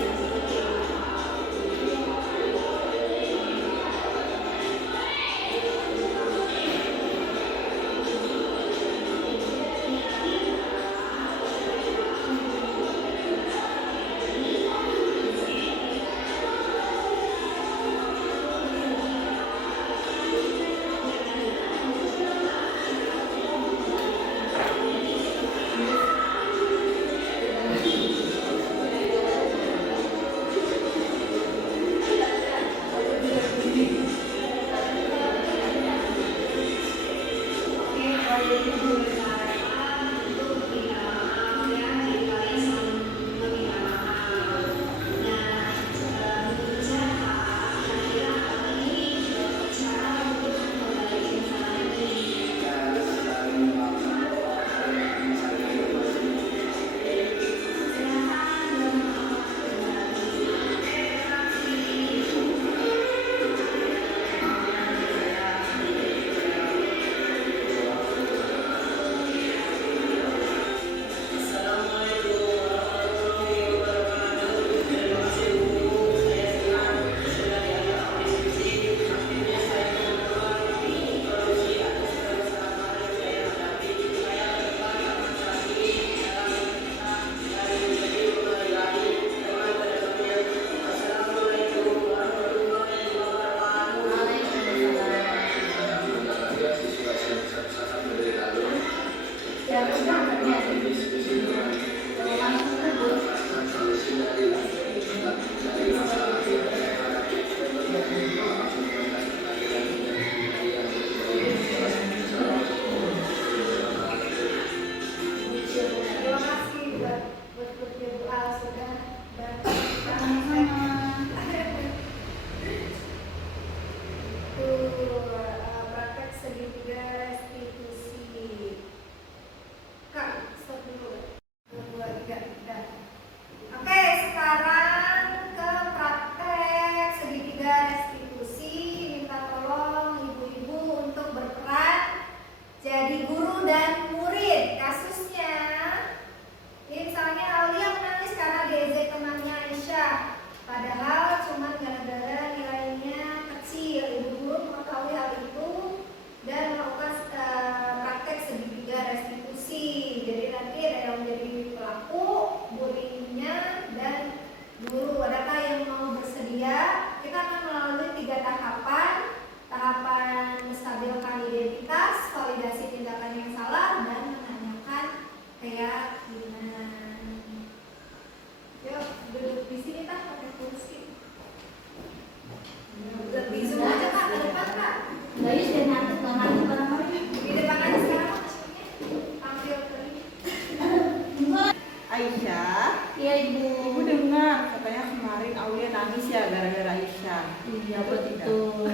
Iya Betul tidak? betul.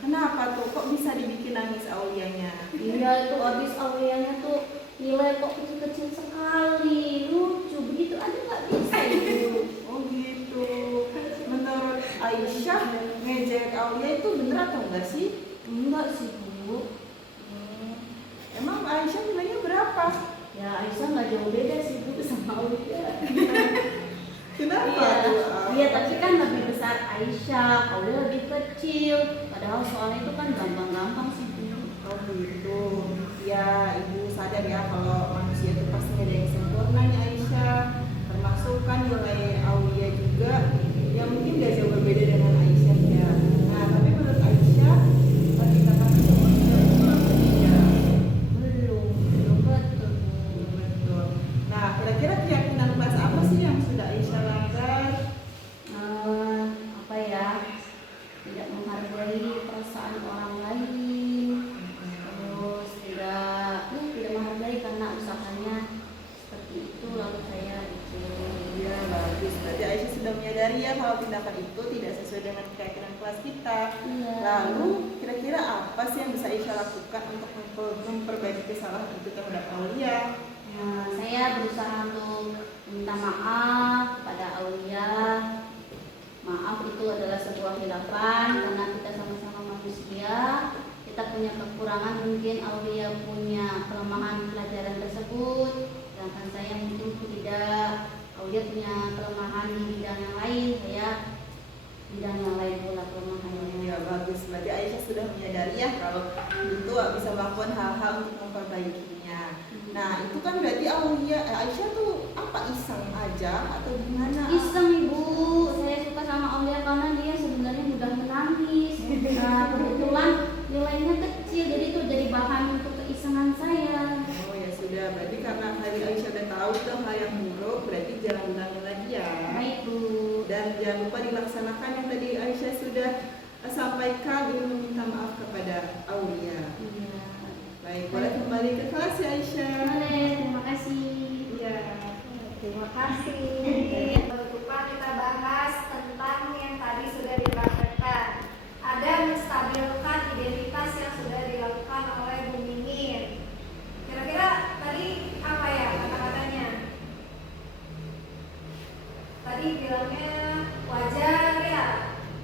Kenapa tuh? Kok bisa dibikin nangis Aulianya? Iya itu habis Aulianya tuh nilai kok kecil-kecil sekali, lucu begitu aja nggak bisa itu. Oh gitu. Menurut Aisyah, ngejek Aulia itu bener atau enggak sih? Enggak sih Bu. Emang Aisyah nilainya berapa? Ya Aisyah nggak jauh beda sih Bu sama Aulia. Kenapa Iya, tuh? iya tapi kan lebih besar Aisyah, Aulia lebih kecil. Padahal soalnya itu kan gampang-gampang sih Bu. Oh gitu. Ya ibu sadar ya kalau manusia itu pasti ada yang sempurnanya Aisyah. Termasuk kan nilai Aulia juga yang mungkin gak jauh berbeda dengan Aisyah ya. Nah tapi menurut Aisyah tingkatan tersebut sudah betul atau tidak? Belum betul. Betul. Nah kira-kira keyakinan kelas apa sih yang sudah Aisyah langgar? Apa ya? Tidak menghargai perasaan orang lain. Terus tidak menghargai karena usahanya seperti itu lalu saya itu. Iya bagus. Berarti Aisyah sudah menyadari ya kalau tindakan itu tidak sesuai dengan keyakinan kelas kita. Iya. Lalu kira-kira apa sih yang bisa Aisyah lakukan untuk memperbaiki kesalahan itu terhadap Aulia? Nah, saya berusaha untuk minta maaf kepada Aulia. Maaf itu adalah sebuah khilafan karena kita sama-sama manusia. Kita punya kekurangan, mungkin Aulia punya kelemahan pelajaran tersebut, sedangkan saya mungkin tidak. Aulia punya kelemahan di bidang yang lain, saya bidang yang lain pula kelemahannya. Ya bagus. Berarti Aisyah sudah menyadari ya kalau itu bisa melakukan hal-hal untuk memperbaikinya. Nah itu kan berarti Aisyah tuh apa iseng aja atau gimana? Iseng Ibu, saya suka sama Aulia karena dia sebenarnya mudah menangis. Nah, kebetulan nilainya kecil, jadi itu jadi bahan untuk keisengan saya. Oh ya sudah. Berarti karena hari Aisyah udah tahu itu hal yang buruk, berarti jangan ulangi lagi ya. Baik Bu. Dan jangan lupa dilaksanakan yang tadi Aisyah sudah sampaikan dengan meminta maaf kepada Aulia. Iya. Baik, boleh kembali ke kelas ya Aisyah. Boleh, terima kasih. Iya. Terima kasih. Penutupan kita bahas tentang yang tadi sudah dipraktekkan. Ada menstabilkan identitas yang sudah dilakukan oleh Bu Mimin. Kira-kira tadi apa ya kata-katanya? Tadi bilangnya wajar ya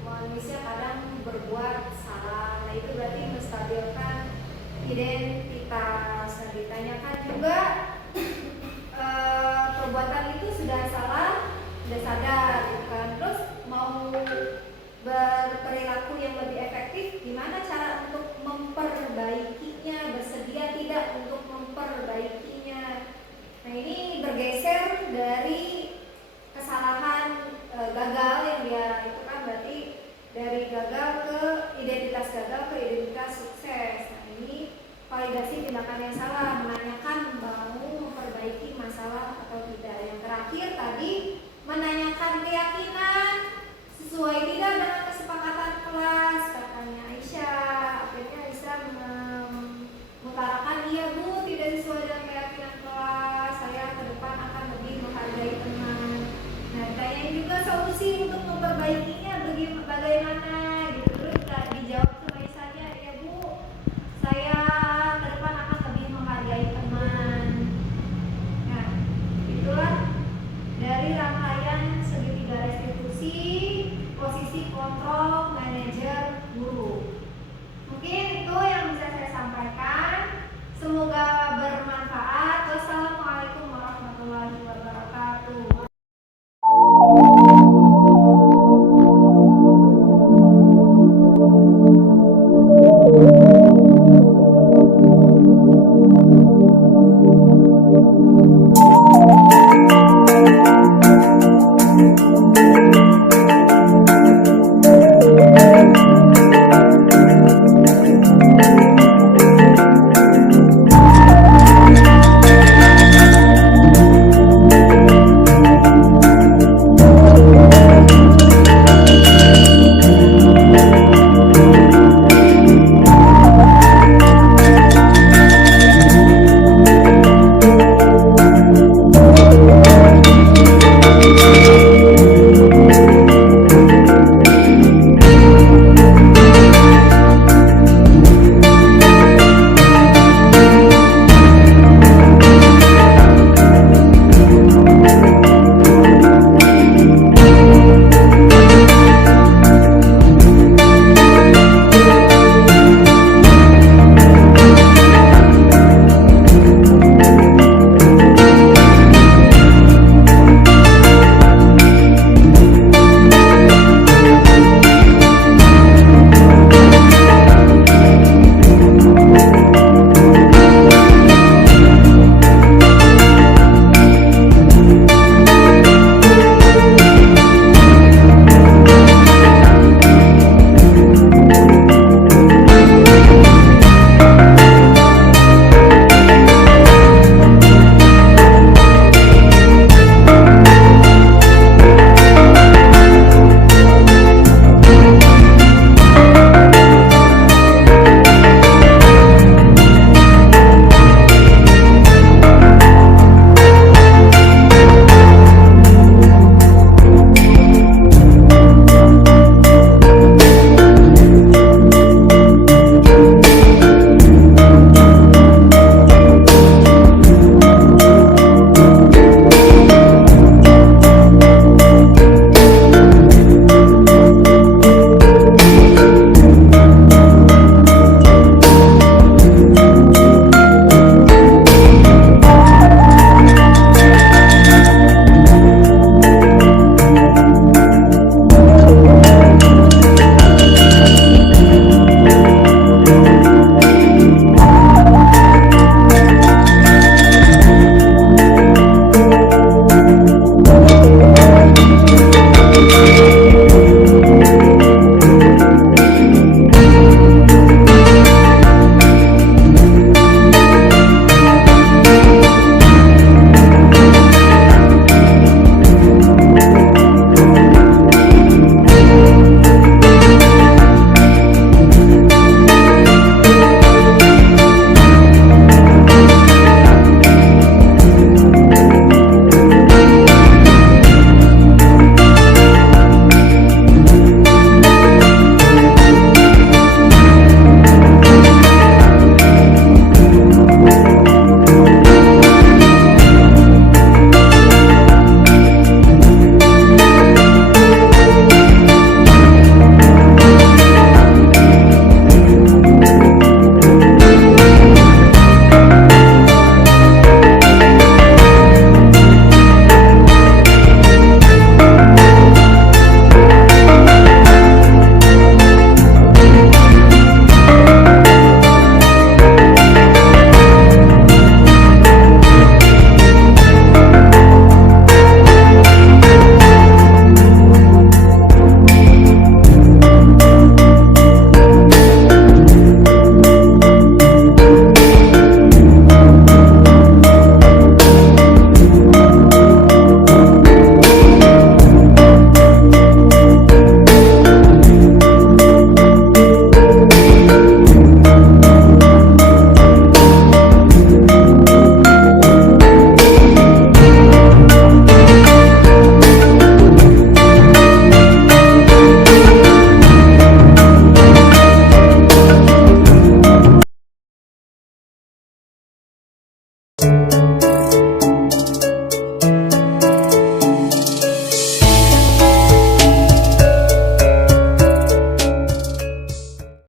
manusia kadang berbuat salah. Nah itu berarti menstabilkan identitas. Nah, ditanyakan juga perbuatan itu sudah salah, sudah sadar gitu kan. Terus mau berperilaku yang lebih efektif, gimana cara untuk memperbaikinya, bersedia tidak untuk memperbaikinya. Nah ini bergeser dari kesalahan gagal yang dia itu kan berarti dari gagal ke identitas sukses. Nah ini validasi tindakan yang salah, menanyakan mau memperbaiki masalah atau tidak. Yang terakhir tadi menanyakan keyakinan sesuai tidak dengan kesepakatan kelas, katanya Aisyah. Akhirnya Aisyah mengutarakan iya Bu, tidak sesuai dengan keyakinan kelas, saya ke depan akan lebih menghargai teman. Nah ditanyain juga solusi untuk memperbaikinya bagaimana.